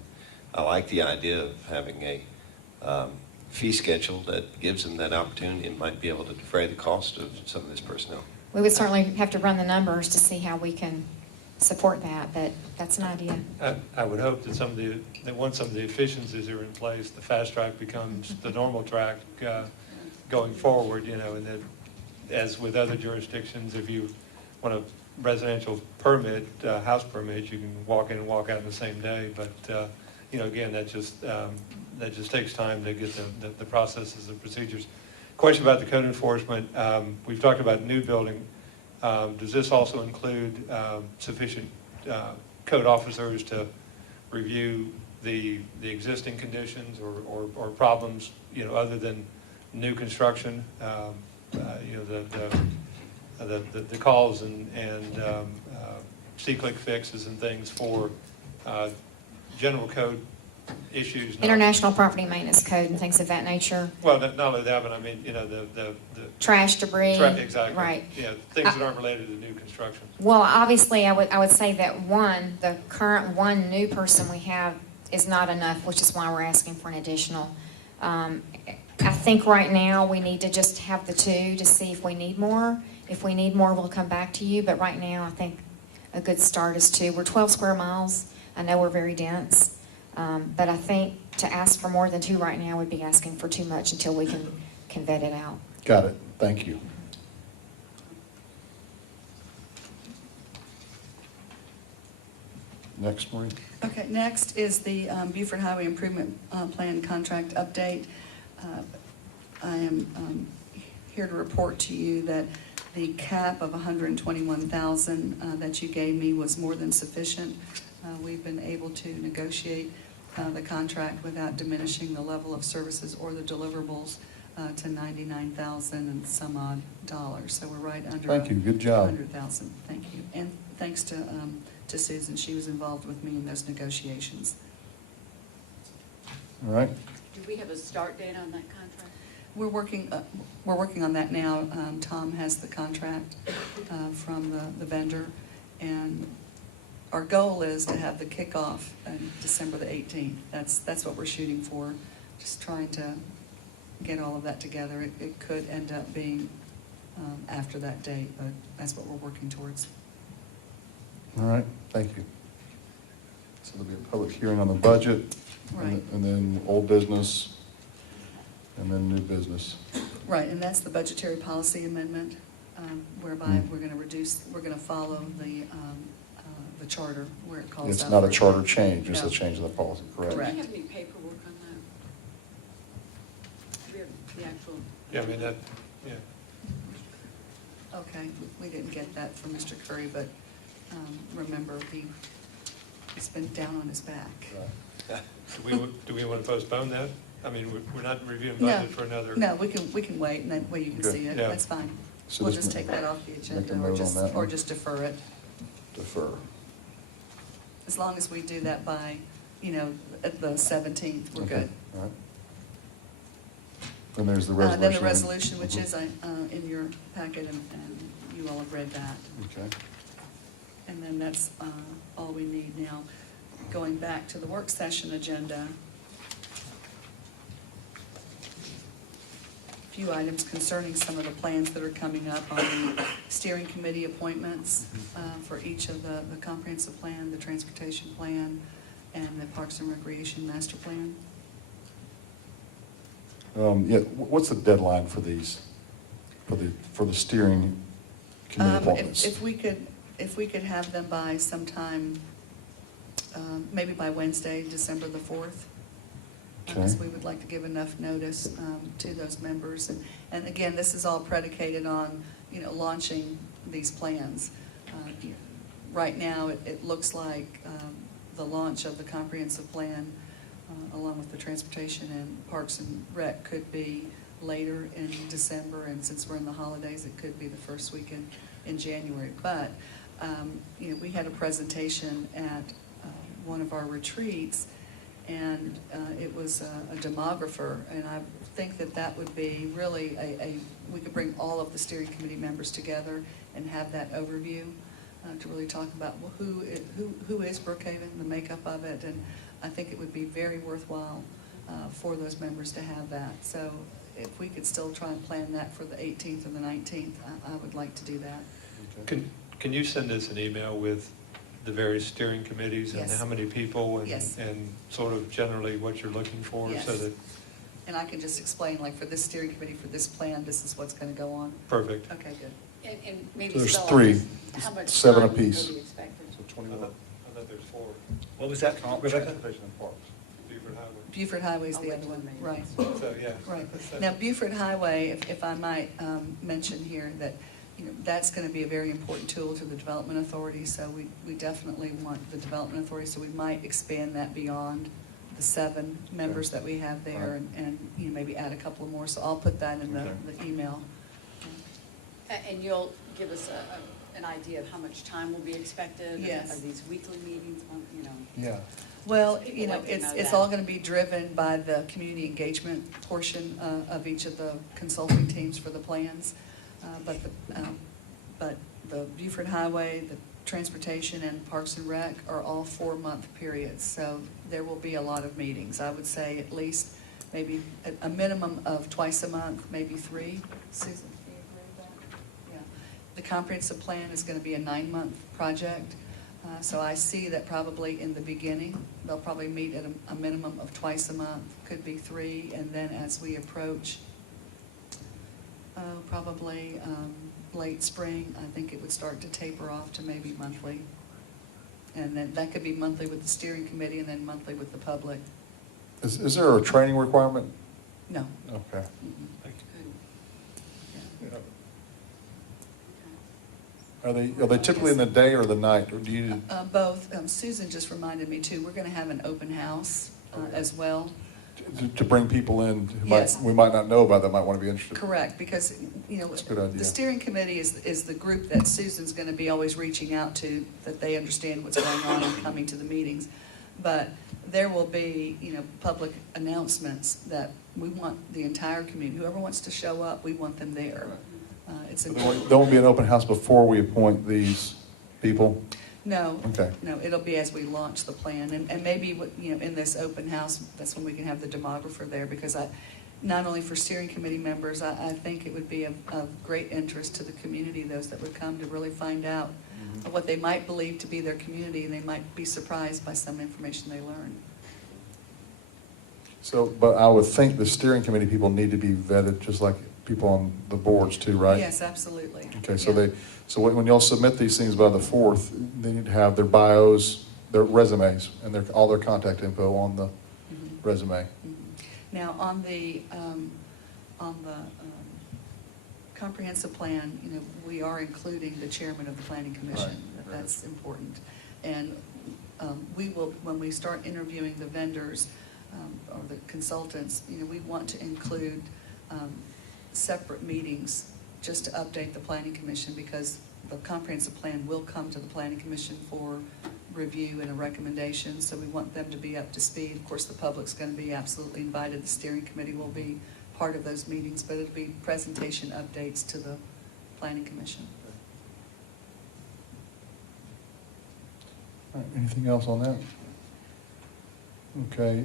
I like the idea of having a fee schedule that gives them that opportunity and might be able to defray the cost of some of this personnel. We would certainly have to run the numbers to see how we can support that, but that's an idea. I would hope that once some of the efficiencies are in place, the fast track becomes the normal track going forward, you know, and that, as with other jurisdictions, if you want a residential permit, house permit, you can walk in and walk out in the same day. But, you know, again, that just takes time to get the processes and procedures. Question about the code enforcement. We've talked about new building Does this also include sufficient code officers to review the existing conditions or problems, other than new construction? The calls and C-click fixes and things for general code issues. International Property Maintenance Code and things of that nature, Well, not only that, but I mean, the. trash, debris. Exactly. Right. Yeah, things that aren't related to new construction. Well, obviously, I would say that the current one new person we have is not enough, which is why we're asking for an additional. I think right now, we need to just have the two to see if we need more. If we need more, we'll come back to you, but right now, I think a good start is two. We're 12 square miles. I know we're very dense, but I think to ask for more than two right now would be asking for too much until we can vet it out. Got it. Thank you. Next, Maureen. Okay, next is the Beaufort Highway Improvement Plan contract update. I am here to report to you that the cap of $121,000 that you gave me was more than sufficient. We've been able to negotiate the contract without diminishing the level of services or the deliverables to $99,000 and some odd dollars. So we're right under. Thank you. Good job. $100,000. Thank you. And thanks to Susan. She was involved with me in those negotiations. All right. Do we have a start date on that contract? We're working on that now. Tom has the contract from the vendor, and our goal is to have the kickoff on December the 18th. That's what we're shooting for, just trying to get all of that together. It could end up being after that date, but that's what we're working towards. All right. Thank you. So there'll be a public hearing on the budget. Right. And then old business, and then new business. Right, and that's the budgetary policy amendment, whereby Mm. we're going to follow the charter where it calls out. It's not a for- charter change, it's No. a change in the policy, correct? Correct. Do we have any paperwork on that? Do we have the actual? Yeah, I mean, that, yeah. Okay, we didn't get that from Mr. Curry, but remember, he's been down on his back. Right. Do we want to postpone that? I mean, we're not reviewing No. budget for another. No, we can wait, and that way you can Good. see it, Yeah. that's fine. So We'll just just take that off the make a agenda, note on that or one. just defer it, Defer. as long as we do that by, at the 17th, we're Okay. good. All right. Then there's the resolution. Then the resolution, which Mhm. is in your packet, and you all have read that. Okay. And then that's all we need now. Going back to the work session agenda, a few items concerning some of the plans that are coming up on the steering committee appointments for each of the comprehensive plan, the transportation plan, and the Parks and Recreation master plan. Yeah, what's the deadline for these, for the steering committee appointments? If we could have them by sometime, maybe by Wednesday, December the 4th. Because Okay. we would like to give enough notice to those members. And again, this is all predicated on, launching these plans. Right now, it looks like the launch of the comprehensive plan, along with the transportation and Parks and Rec, could be later in December, and since we're in the holidays, it could be the first weekend in January. But, we had a presentation at one of our retreats, and it was a demographer, and I think that would be really we could bring all of the steering committee members together and have that overview to really talk about, well, who is Brookhaven, the makeup of it, and I think it would be very worthwhile for those members to have that. So if we could still try and plan that for the 18th or the 19th, I would like to do that. Okay. Can you send us an email with the various steering committees and Yes. how many people and, Yes. and sort of generally what you're looking for? Yes. So that, And I can just explain, like, for this steering committee, for this plan, this is what's going to go on. perfect. Okay, good. And maybe So there's spell out three, just how much 7 time apiece. will be expected. So I 21. thought there's 4. What was that, Rebecca? Transportation and Parks. Beaufort Highway. Beaufort Highway is I'll the wait other till one, May. right. So, yeah. Right. Now, Beaufort Highway, if I might mention here, that that's going to be a very important tool to the Development Authority, so we definitely want the Development Authority, so we might expand that beyond the 7 members that we have there, and maybe add a couple of more, so I'll put that in the email. And you'll give us an idea of how much time will be expected? Yes. Are these weekly meetings, Yeah. Well, We'd like to know it's that. all going to be driven by the community engagement portion of each of the consulting teams for the plans. But the Buford Highway, the Transportation, and Parks and Rec are all 4-month periods. So there will be a lot of meetings. I would say at least maybe a minimum of twice a month, maybe 3. Susan, do you agree with that? Yeah. The comprehensive plan is going to be a 9-month project. So I see that probably in the beginning, they'll probably meet at a minimum of twice a month, could be 3, and then as we approach probably late spring, I think it would start to taper off to maybe monthly. And then that could be monthly with the steering committee and then monthly with the public. Is there a training requirement? No. Okay. Mm-mm. Yeah. Are they typically in the day or the night, or do you? Both. Susan just reminded me too, we're going to have an open house as well. To bring people in who Yes. we might not know about that might want to be interested? Correct, because, That's a good idea. the steering committee is the group that Susan's going to be always reaching out to, that they understand what's going on and coming to the meetings. But there will be, public announcements that we want the entire community, whoever wants to show up, we want them there. It's important. There won't be an open house before we appoint these people? No. Okay. No, it'll be as we launch the plan, and maybe, in this open house, that's when we can have the demographer there, because not only for steering committee members, I think it would be of great interest to the community, those that would come to really find out what they might believe to be their community, and they might be surprised by some information they learn. So, but I would think the steering committee people need to be vetted, just like people on the boards too, right? Yes, absolutely. Okay, so Yeah. so when y'all submit these things by the 4th, they need to have their bios, their resumes, and all their contact info on the Mhm. resume. Mhm. Now, on the comprehensive plan, we are including the chairman of the planning commission. Right. That's important. And we will, when we start interviewing the vendors or the consultants, we want to include separate meetings just to update the planning commission, because the comprehensive plan will come to the planning commission for review and a recommendation, so we want them to be up to speed. Of course, the public's going to be absolutely invited. The steering committee will be part of those meetings, but it'll be presentation updates to the planning commission. All right, anything else on that? Okay,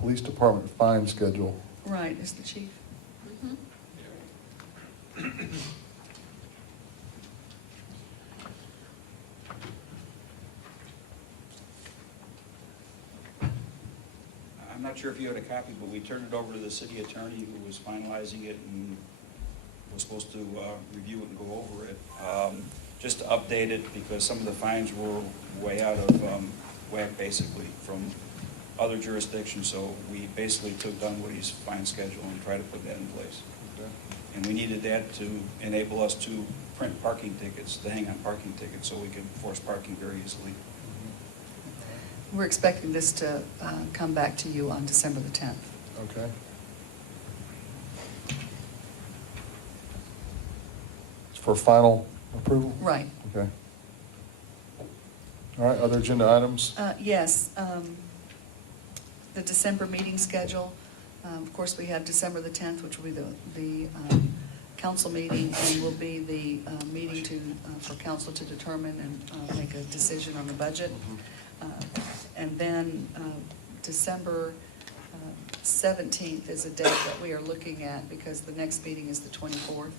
police department fine schedule. Right, is the chief? Mhm. I'm not sure if you had a copy, but we turned it over to the city attorney who was finalizing it and was supposed to review it and go over it. Just to update it, because some of the fines were way out of whack, basically, from other jurisdictions. So we basically took Dunwoody's fine schedule and tried to put that in place. And we needed that to enable us to print parking tickets, to hang on parking tickets, so we could enforce parking very easily. We're expecting this to come back to you on December the 10th. Okay. It's for final approval? Right. Okay. All right, other agenda items? Yes, the December meeting schedule, of course, we have December the 10th, which will be the council meeting, and will be the meeting for council to determine and make a decision on the budget. And then December 17th is a date that we are looking at, because the next meeting is the 24th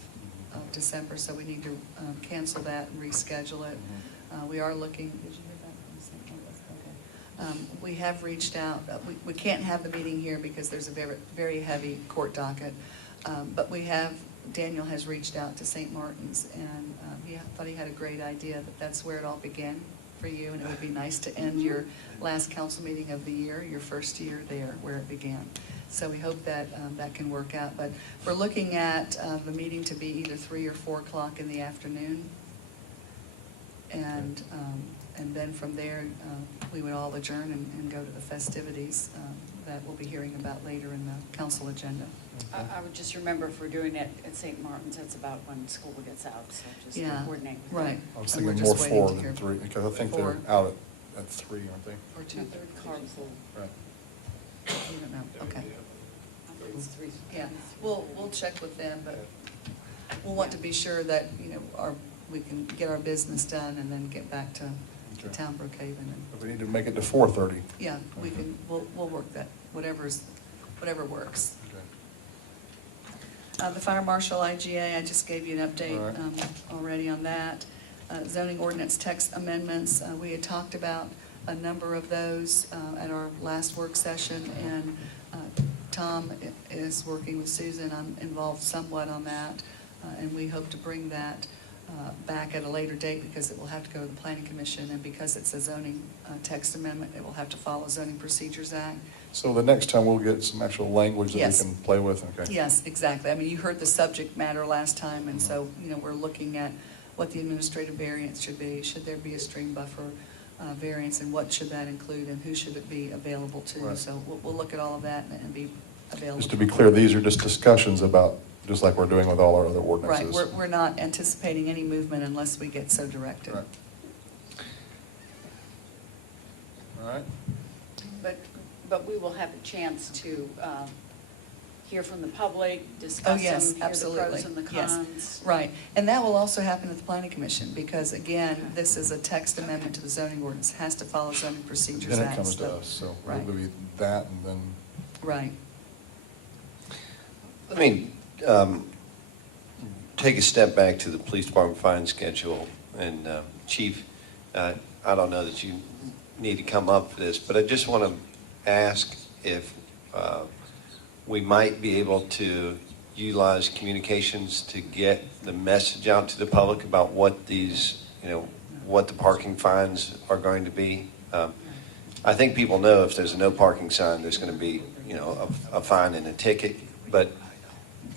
of December, so we need to cancel that and reschedule it. We are looking, did you hear that from St. Louis? Okay. We have reached out, we can't have the meeting here because there's a very, very heavy court docket, but Daniel has reached out to St. Martin's, and he thought he had a great idea that that's where it all began for you, and it would be nice to end your last council meeting of the year, your first year there, where it began. So we hope that that can work out. But we're looking at the meeting to be either 3 or 4 o'clock in the afternoon. And then from there, we would all adjourn and go to the festivities that we'll be hearing about later in the council agenda. I would just remember if we're doing it at St. Martin's, that's about when school gets out, so just Yeah, coordinate with right. them. I was And we're thinking more just waiting 4 to than hear- 3, because I think 4. they're out at 3, aren't they? Or 2:30. Carpool. Right. You don't know, okay. I think it's 3. Yeah, we'll check with them, but we'll want to be sure that, you know, we can get our business done and then get back to Okay. town Brookhaven. And If we need to make it to 4:30. yeah, we can, we'll work that, whatever works. Okay. The fire marshal IGA, I just gave you an update All right. already on that. Zoning ordinance text amendments, we had talked about a number of those at our last work session, and Tom is working with Susan. I'm involved somewhat on that, and we hope to bring that back at a later date because it will have to go to the Planning Commission, and because it's a zoning text amendment, it will have to follow Zoning Procedures Act. So the next time we'll get some actual language that Yes. we can play with, okay? Yes, exactly. I mean, you heard the subject matter last time, and so, you know, we're looking at what the administrative variance should be. Should there be a stream buffer variance, and what should that include, and who should it be available to? Right. So we'll look at all of that and be available. Just to be clear, these are just discussions about, just like we're doing with all our other Right, ordinances. we're not anticipating any movement unless we get so directed. Right. All right. But we will have a chance to hear from the public, Oh, discuss yes, them, hear the absolutely. pros and the Yes. cons. Right, and that will also happen at the Planning Commission, because again, this is a text amendment to the zoning ordinance, has to follow Zoning Procedures Then Act. it comes to so- us, so Right, it'll be that and then, right. Let me take a step back to the police department fine schedule. And Chief, I don't know that you need to come up for this, but I just want to ask if we might be able to utilize communications to get the message out to the public about what these, what the parking fines are going to be. I think people know if there's a no parking sign, there's going to be, a fine and a ticket, but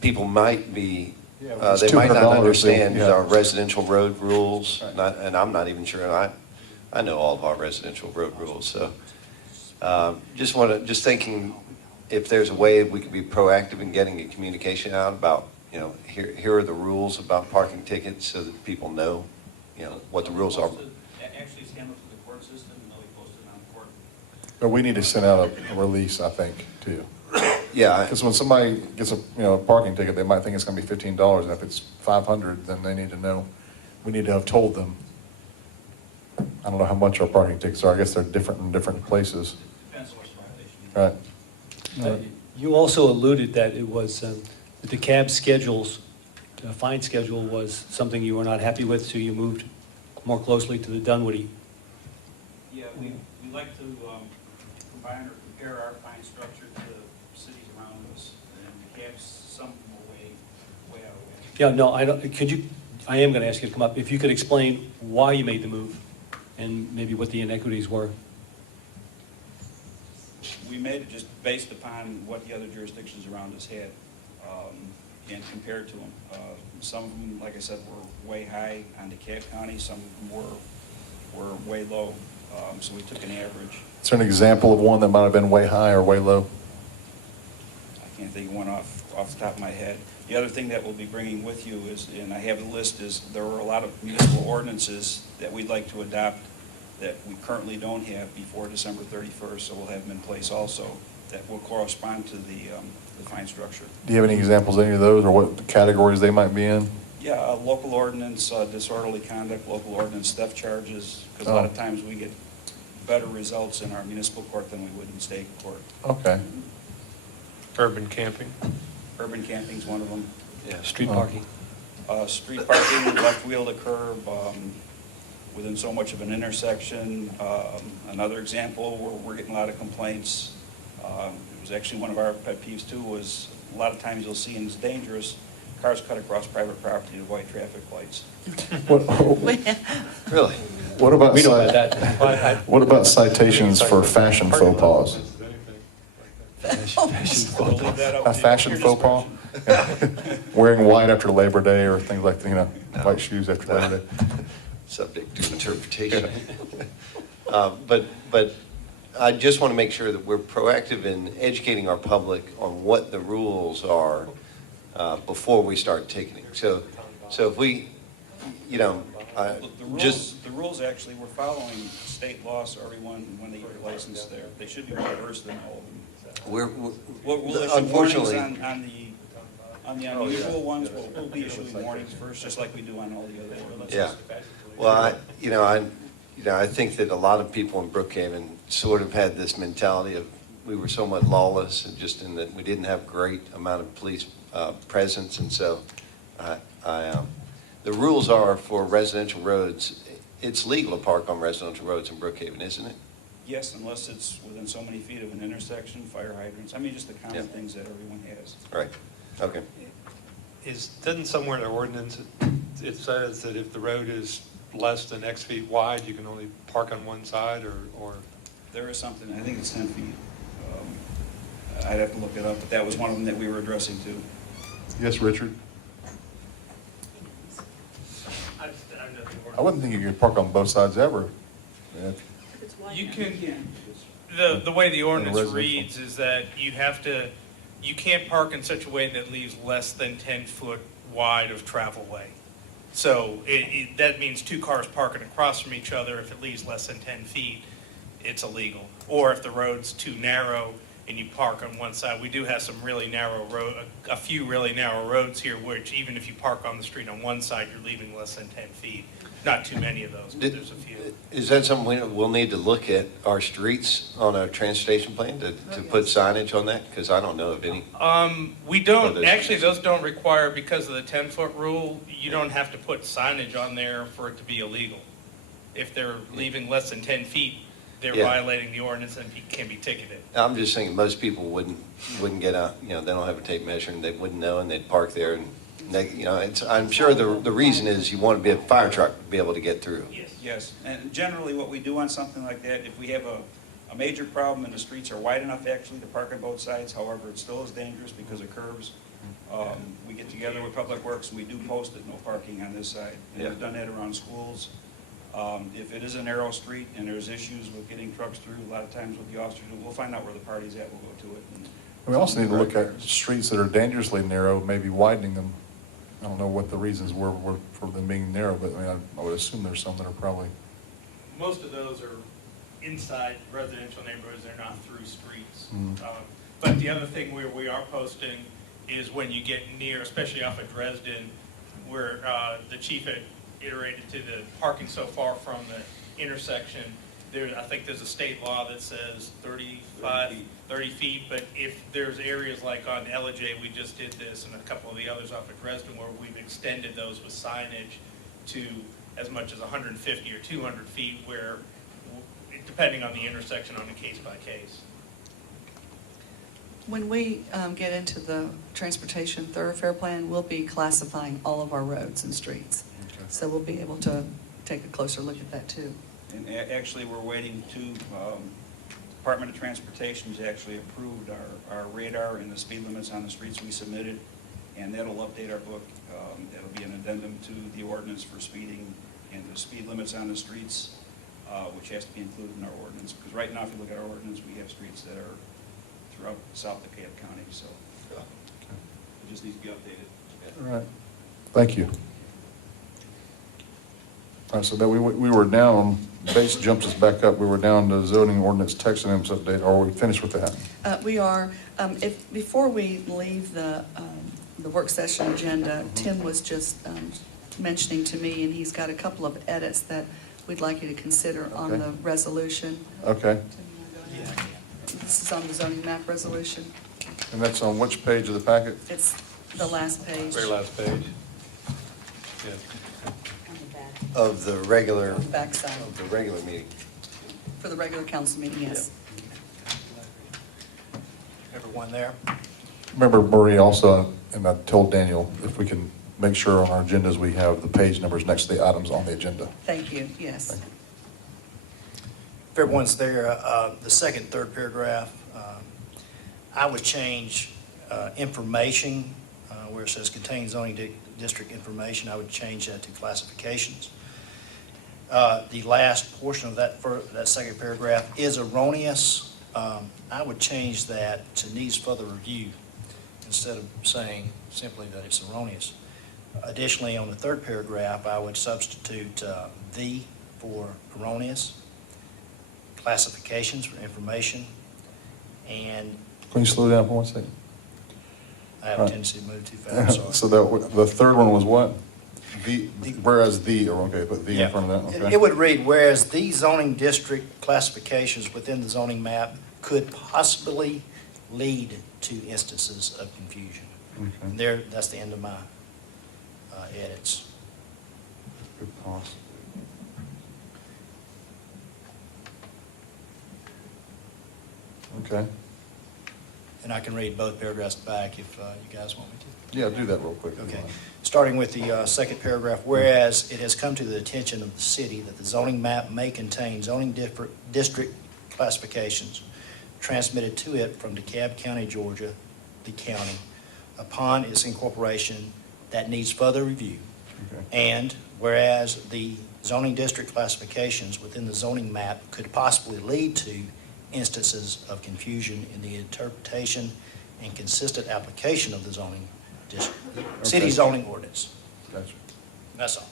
people might be, Yeah, it's they might not $200, understand yeah. our residential road rules, Right. and I'm not even sure, I know all of our residential road rules, so just thinking if there's a way we could be proactive in getting a communication out about, here are the rules about parking tickets so that people know, what the rules are. Actually, it's handled through the court system, and they'll be posted on court. but we need to send out a release, I think, too. Yeah, Because when somebody gets a parking ticket, they might think it's going to be $15, and if it's $500, then they need to know. We need to have told them. I don't know how much our parking tickets are. I guess they're different in different places. Depends on which violation. Right. You also alluded that it was, that the cab schedules, fine schedule was something you were not happy with, so you moved more closely to the Dunwoody. Yeah, we like to combine or compare our fine structure to the cities around us, and the cabs, some of them are way out of whack. Yeah, no, I am going to ask you to come up. If you could explain why you made the move and maybe what the inequities were. We made it just based upon what the other jurisdictions around us had, and compared to them. Some of them, like I said, were way high on DeKalb County, some of them were way low, so we took an average. Is there an example of one that might have been way high or way low? I can't think of one off the top of my head. The other thing that we'll be bringing with you is, and I have a list, is there are a lot of municipal ordinances that we'd like to adopt that we currently don't have before December 31st, so we'll have them in place also that will correspond to the fine structure. Do you have any examples of any of those, or what categories they might be in? Yeah, local ordinance, disorderly conduct, local ordinance, theft charges, because a lot of Oh. times we get better results in our municipal court than we would in state court. Okay. Urban camping. Urban camping's one of them. yeah. Street Oh. parking. Street parking, left wheel to curb, within so much of an intersection. Another example where we're getting a lot of complaints, it was actually one of our pet peeves too, was a lot of times you'll see, and it's dangerous, cars cut across private property to avoid traffic lights. Really? What about, We know about that. what about citations for fashion faux pas? We'll leave that up A to fashion your faux pas? discretion. Wearing white after Labor Day or things like, white shoes after Labor Day. Subject to interpretation. But I just want to make sure that we're proactive in educating our public on what the rules are before we start ticketing. So if we, The rules actually, we're following state law, so everyone, when they get their license there, they should be reversed in all of them. We'll issue warnings unfortunately, on the unusual ones, we'll be issuing warnings first, just like we do on all the other ordinances. yeah. Well, I think that a lot of people in Brookhaven sort of had this mentality of we were somewhat lawless, and just in that we didn't have great amount of police presence, and so the rules are for residential roads. It's legal to park on residential roads in Brookhaven, isn't it? Yes, unless it's within so many feet of an intersection, fire hydrants, just the common Yeah. things that everyone has. Right. Okay. Doesn't somewhere in our ordinance, it says that if the road is less than X feet wide, you can only park on one side, or? There is something, I think it's 10 feet. I'd have to look it up, but that was one of them that we were addressing too. Yes, Richard? I wouldn't think you could park on both sides ever. Yeah. You can, the way the ordinance residential. reads is that you can't park in such a way that leaves less than 10 foot wide of travel way. So that means two cars parking across from each other, if it leaves less than 10 feet, it's illegal. Or if the road's too narrow and you park on one side, we do have some really narrow a few really narrow roads here, which even if you park on the street on one side, you're leaving less than 10 feet. Not too many of those, but there's a few. Is that something we'll need to look at our streets on a transportation plan to put signage on that? Because I don't know of any. We don't, actually, those don't require, because of the 10-foot rule, you don't have to put signage on there for it to be illegal. If they're leaving less than 10 feet, they're Yeah. violating the ordinance and can be ticketed. I'm just thinking most people wouldn't get out, they don't have a tape measure and they wouldn't know and they'd park there and I'm sure the reason is you want to be a fire truck to be able to get through. Yes, and generally what we do on something like that, if we have a major problem and the streets are wide enough actually to park on both sides, however, it still is dangerous because of curves, we get together with Public Works and we do post it, no parking on this side. And we've done that around schools. If it is a narrow street and there's issues with getting trucks through, a lot of times with the officers, we'll find out where the party's at, we'll go to it. And We also need to look at streets that are dangerously narrow, maybe widening them. I don't know what the reasons were for them being narrow, but I would assume there's some that are probably. Most of those are inside residential neighborhoods, they're not through streets. Mhm. But the other thing where we are posting is when you get near, especially off of Dresden, where the chief had iterated to the parking so far from the intersection, I think there's a state law that says 30 feet, but if there's areas like on Ellijay, we just did this, and a couple of the others off of Dresden, where we've extended those with signage to as much as 150 or 200 feet, where, depending on the intersection, on a case by case. When we get into the transportation thoroughfare plan, we'll be classifying all of our roads and streets. Okay. So we'll be able to take a closer look at that too. And actually, we're waiting to, Department of Transportation has actually approved our radar and the speed limits on the streets we submitted, and that'll update our book. That'll be an addendum to the ordinance for speeding and the speed limits on the streets, which has to be included in our ordinance. Because right now, if you look at our ordinance, we have streets that are throughout South DeKalb County, so it just needs to be updated. All right. Thank you. All right, so that we were down, base jumps us back up, we were down to zoning ordinance text and amendments update. Are we finished with that? We are. Before we leave the work session agenda, Tim was just mentioning to me, and he's got a couple of edits that we'd like you to consider on Okay. the resolution. Okay. This is on the zoning map resolution. And that's on which page of the packet? It's the last page. Very last page. Yeah. On the back. Of the regular, Backside, meeting. for the regular council meeting, yes. Everyone there? Remember, Marie, also, and I told Daniel, if we can make sure on our agendas we have the page numbers next to the items on the agenda. Thank you, yes. Thank you. If everyone's there, the second, third paragraph, I would change information, where it says contains zoning district information, I would change that to classifications. The last portion of that second paragraph is erroneous. I would change that to needs further review instead of saying simply that it's erroneous. Additionally, on the third paragraph, I would substitute the for erroneous, classifications for information, and Can you slow down for 1 second? I have a tendency to move too fast, sorry. So the third one was what? Whereas okay, put the in front of that, okay. It would read, whereas these zoning district classifications within the zoning map could possibly lead to instances of confusion. Okay. There, that's the end of my edits. Good possibly. Okay, And I can read both paragraphs back if you guys want me to. yeah, do that real quick. if you Okay. want. Starting with the second paragraph, whereas it has come to the attention of the city that the zoning map may contain zoning district classifications transmitted to it from DeKalb County, Georgia, the county, upon its incorporation that needs further review. Okay. And whereas the zoning district classifications within the zoning map could possibly lead to instances of confusion in the interpretation and consistent application of the zoning district, city Okay. zoning ordinance. Gotcha. That's all.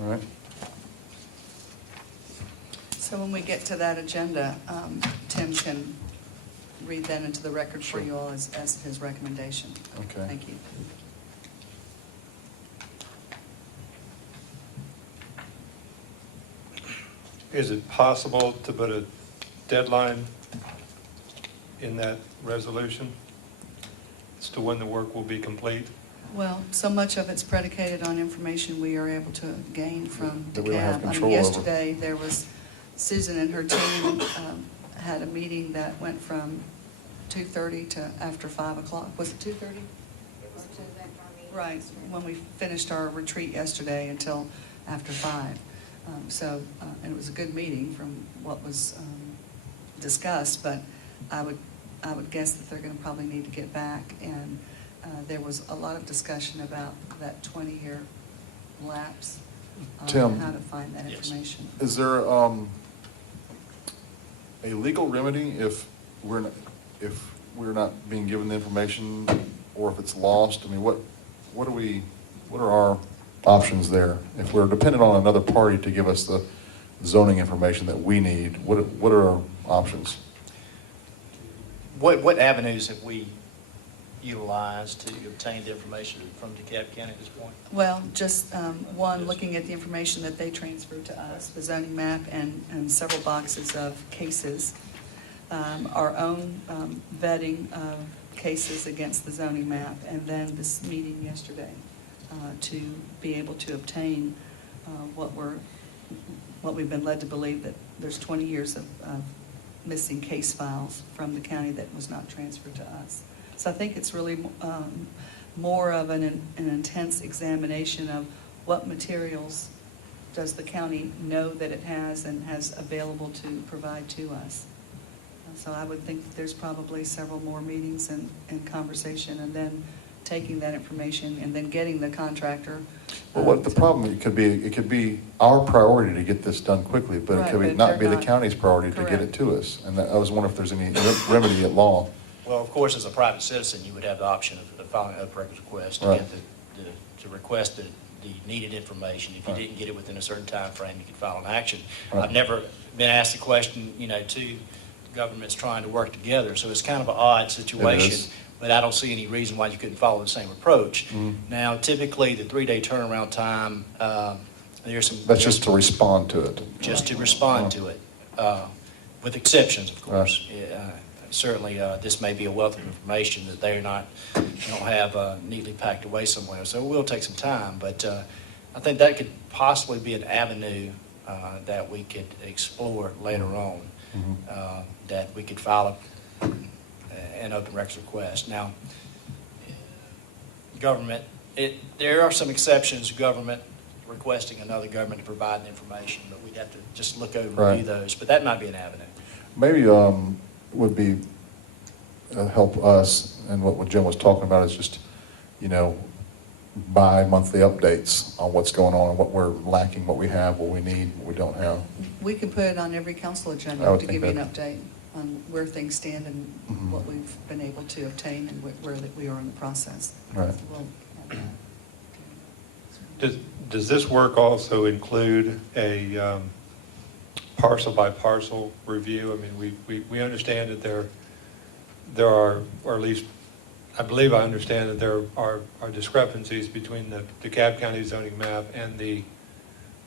All right. So when we get to that agenda, Tim can read that into the record for Sure. you all as his recommendation. Okay. Thank you. Is it possible to put a deadline in that resolution as to when the work will be complete? Well, so much of it's predicated on information we are able to gain from That we don't have DeKalb. control over. Yesterday, there was, Susan and her team had a meeting that went from 2:30 to after 5 o'clock. Was it 2:30? Right, when we finished our retreat yesterday until after 5. And it was a good meeting from what was discussed, but I would guess that they're going to probably need to get back. And there was a lot of discussion about that 20-year lapse, Tim. how to find that Yes. information. Is there a legal remedy if we're not being given the information, or if it's lost? I mean, what are our options there? If we're dependent on another party to give us the zoning information that we need, what are our options? What avenues have we utilized to obtain the information from DeKalb County at this point? Well, just one, looking at the information that they transferred to us, the zoning map and several boxes of cases, our own vetting of cases against the zoning map, and then this meeting yesterday to be able to obtain what we've been led to believe, that there's 20 years of missing case files from the county that was not transferred to us. So I think it's really more of an intense examination of what materials does the county know that it has and has available to provide to us. So I would think that there's probably several more meetings and conversation, and then taking that information and then getting the contractor. Well, what the problem, it could be our priority to get this done quickly, but it Right, could but not be they're the not. county's priority to get it Correct. to us. And I was wondering if there's any remedy at law. Well, of course, as a private citizen, you would have the option of filing an open records request to Right. get to request the needed information. If you Right. didn't get it within a certain time frame, you could file an action. Right. I've never been asked the question, two governments trying to work together, so it's kind of an odd situation. is. But I don't see any reason why you couldn't follow the same approach. Mhm. Now, typically, the 3-day turnaround time, there's some. That's just to respond to it. Just to respond to it, with exceptions, of course. Certainly, this may be a wealth of information that they don't have neatly packed away somewhere, so it will take some time, but I think that could possibly be an avenue that we could explore later on, Mhm. that we could file an open records request. Now, government, there are some exceptions, government requesting another government to provide the information, but we'd have to just look over and review Right. those, but that might be an avenue. Maybe would be help us, and what Jim was talking about is just, bi-monthly updates on what's going on, what we're lacking, what we have, what we need, what we don't have. We can put it on every council I agenda would to think give you an that- update on where things stand and Mhm. what we've been able to obtain and where that we are in the process. Right. We'll- Does this work also include a parcel by parcel review? I mean, we understand that there are, or at least, I believe I understand that there are discrepancies between the DeKalb County zoning map and the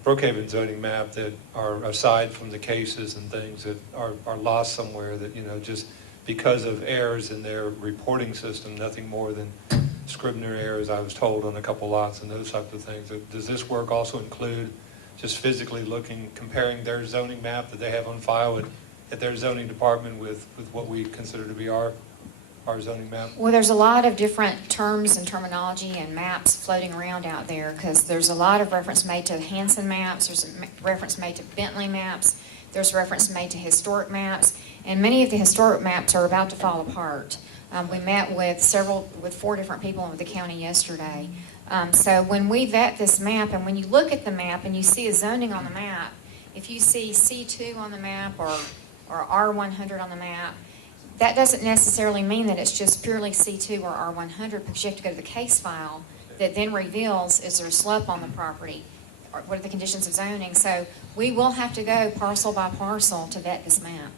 Brookhaven zoning map that are, aside from the cases and things that are lost somewhere, that, just because of errors in their reporting system, nothing more than Scribner errors, I was told, on a couple lots and those types of things. Does this work also include just physically looking, comparing their zoning map that they have on file at their zoning department with what we consider to be our zoning map? Well, there's a lot of different terms and terminology and maps floating around out there, because there's a lot of reference made to Hanson maps, there's a reference made to Bentley maps, there's reference made to historic maps, and many of the historic maps are about to fall apart. We met with 4 different people in the county yesterday. So when we vet this map, and when you look at the map and you see a zoning on the map, if you see C2 on the map or R100 on the map, that doesn't necessarily mean that it's just purely C2 or R100, because you have to go to the case file that then reveals, is there a slope on the property? Or what are the conditions of zoning? So we will have to go parcel by parcel to vet this map.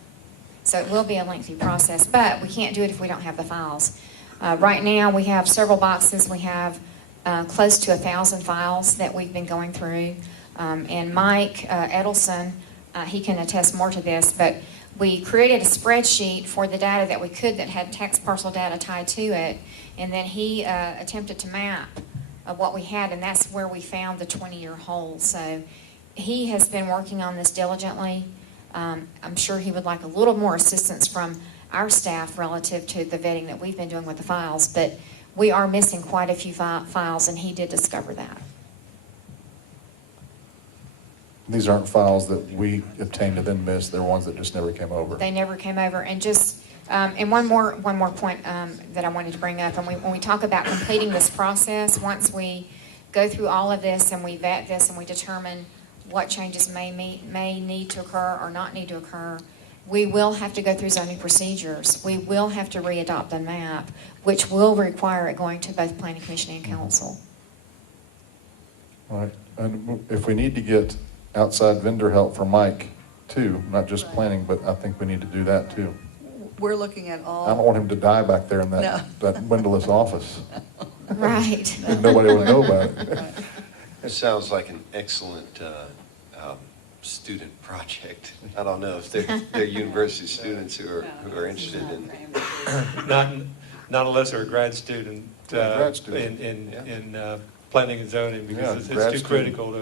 So it will be a lengthy process, but we can't do it if we don't have the files. Right now, we have several boxes. We have close to 1,000 files that we've been going through. And Mike Edelson, he can attest more to this, but we created a spreadsheet for the data that we could that had tax parcel data tied to it, and then he attempted to map what we had, and that's where we found the 20-year hole. So he has been working on this diligently. I'm sure he would like a little more assistance from our staff relative to the vetting that we've been doing with the files, but we are missing quite a few files, and he did discover that. These aren't files that we obtained and then missed, they're ones that just never came over. They never came over. And just, and one more point that I wanted to bring up, and when we talk about completing this process, once we go through all of this and we vet this and we determine what changes may need to occur or not need to occur, we will have to go through zoning procedures. We will have to re-adopt the map, which will require it going to both planning commission and council. All right, and if we need to get outside vendor help from Mike too, not just Right. planning, but I think we need to do that too. We're looking at I all. don't want him to die back there in No. that windowless office. Right. And nobody would know about it. Right. It sounds like an excellent student project. I don't know if they're university students who are interested in. Not unless they're a grad student. Yeah, grad student. In planning and zoning, Yeah, because grad it's too student. critical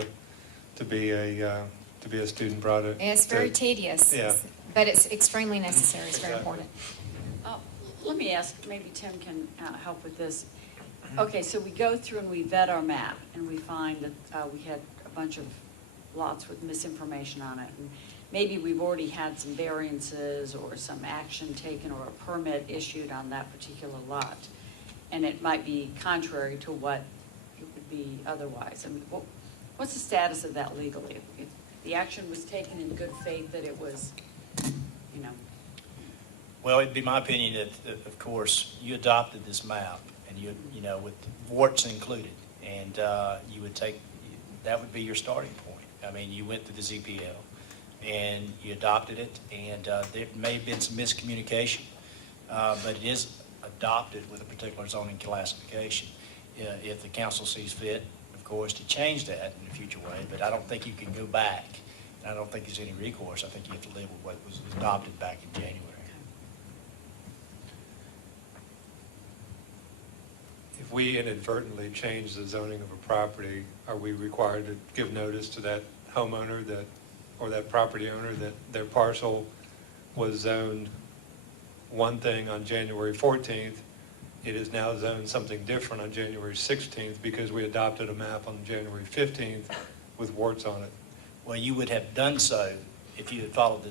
to be a student product. And it's very tedious, Yeah. but it's extremely necessary. It's very Exactly. important. Let me ask, maybe Tim can help with this. Okay, so we go through and we vet our map, and we find that we had a bunch of lots with misinformation on it. And maybe we've already had some variances or some action taken or a permit issued on that particular lot. And it might be contrary to what it would be otherwise. I mean, what's the status of that legally? If the action was taken in good faith, that it was, Well, it'd be my opinion that, of course, you adopted this map, and with warts included, and you would take, that would be your starting point. I mean, you went to the ZPL, and you adopted it, and there may have been some miscommunication, but it is adopted with a particular zoning classification. If the council sees fit, of course, to change that in a future way, but I don't think you can go back. I don't think there's any recourse. I think you have to live with what was adopted back in January. If we inadvertently change the zoning of a property, are we required to give notice to that homeowner or that property owner that their parcel was zoned one thing on January 14th, it is now zoned something different on January 16th because we adopted a map on January 15th with warts on it? Well, you would have done so if you had followed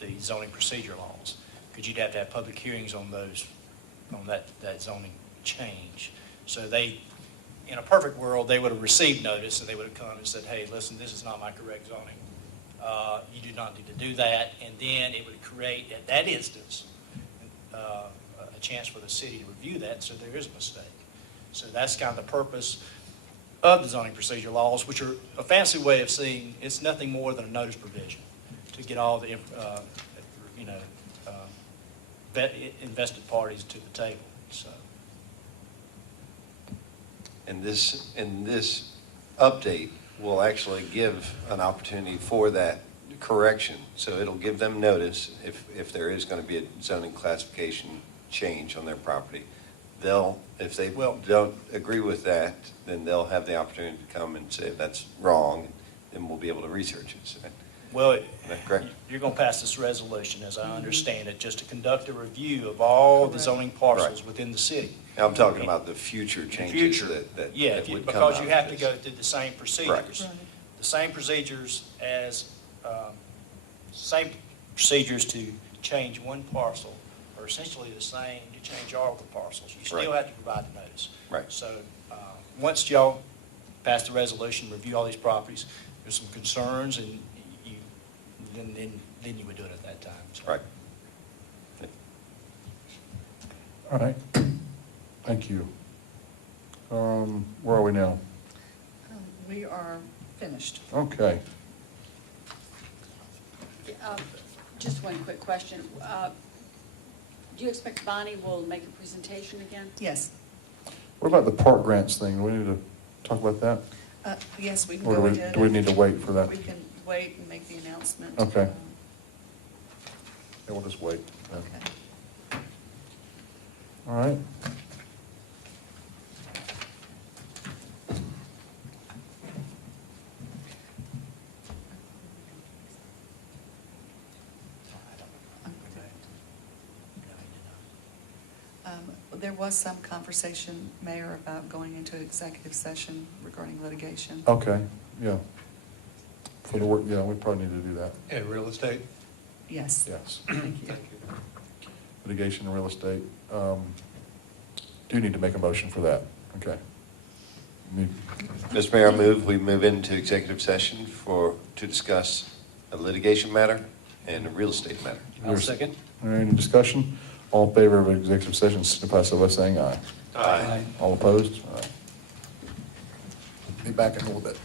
the zoning procedure laws, because you'd have to have public hearings on those on that zoning change. So they, in a perfect world, they would have received notice, and they would have come and said, hey, listen, this is not my correct zoning. You do not need to do that, and then it would create, at that instance, a chance for the city to review that, so there is a mistake. So that's kind of the purpose of the zoning procedure laws, which are a fancy way of saying it's nothing more than a notice provision to get all the, invested parties to the table, so. And this update will actually give an opportunity for that correction. So it'll give them notice if there is going to be a zoning classification change on their property. If they don't agree with that, then they'll have the opportunity to come and say that's wrong, and we'll be able to research it. So, Well, is that correct? you're going to pass this resolution, as I understand it, just to conduct a review of all the zoning parcels Right. within the city. Now, I'm talking about the future changes Future, that yeah, that would come because out you of have to this. go through the same procedures. Right. The same procedures to change one parcel are essentially the same to change all the parcels. You still Right. have to provide the notice. Right. So, once y'all pass the resolution, review all these properties, there's some concerns, and then you would do it at that time. So. Right. All right, thank you. Where are we now? We are finished. Okay. Just one quick question. Do you expect Bonnie will make a presentation again? Yes. What about the park grants thing? Do we need to talk about that? Yes, we can Or go do ahead. do we and- need to wait for that? We can wait and make the announcement. Okay. Yeah, we'll just wait. then. Okay. All right. There was some conversation, Mayor, about going into executive session regarding litigation. Okay, yeah. For the work, yeah, we probably need to do that. And real estate? Yes. Yes. Thank you. Litigation and real estate. Do need to make a motion for that. Okay. Need- Mr. Mayor, we move into executive session to discuss a litigation matter and a real estate matter. I'll second. All right, any discussion? All in favor of executive session, signify so by saying aye. Aye. All opposed? All right. Be back in a little bit.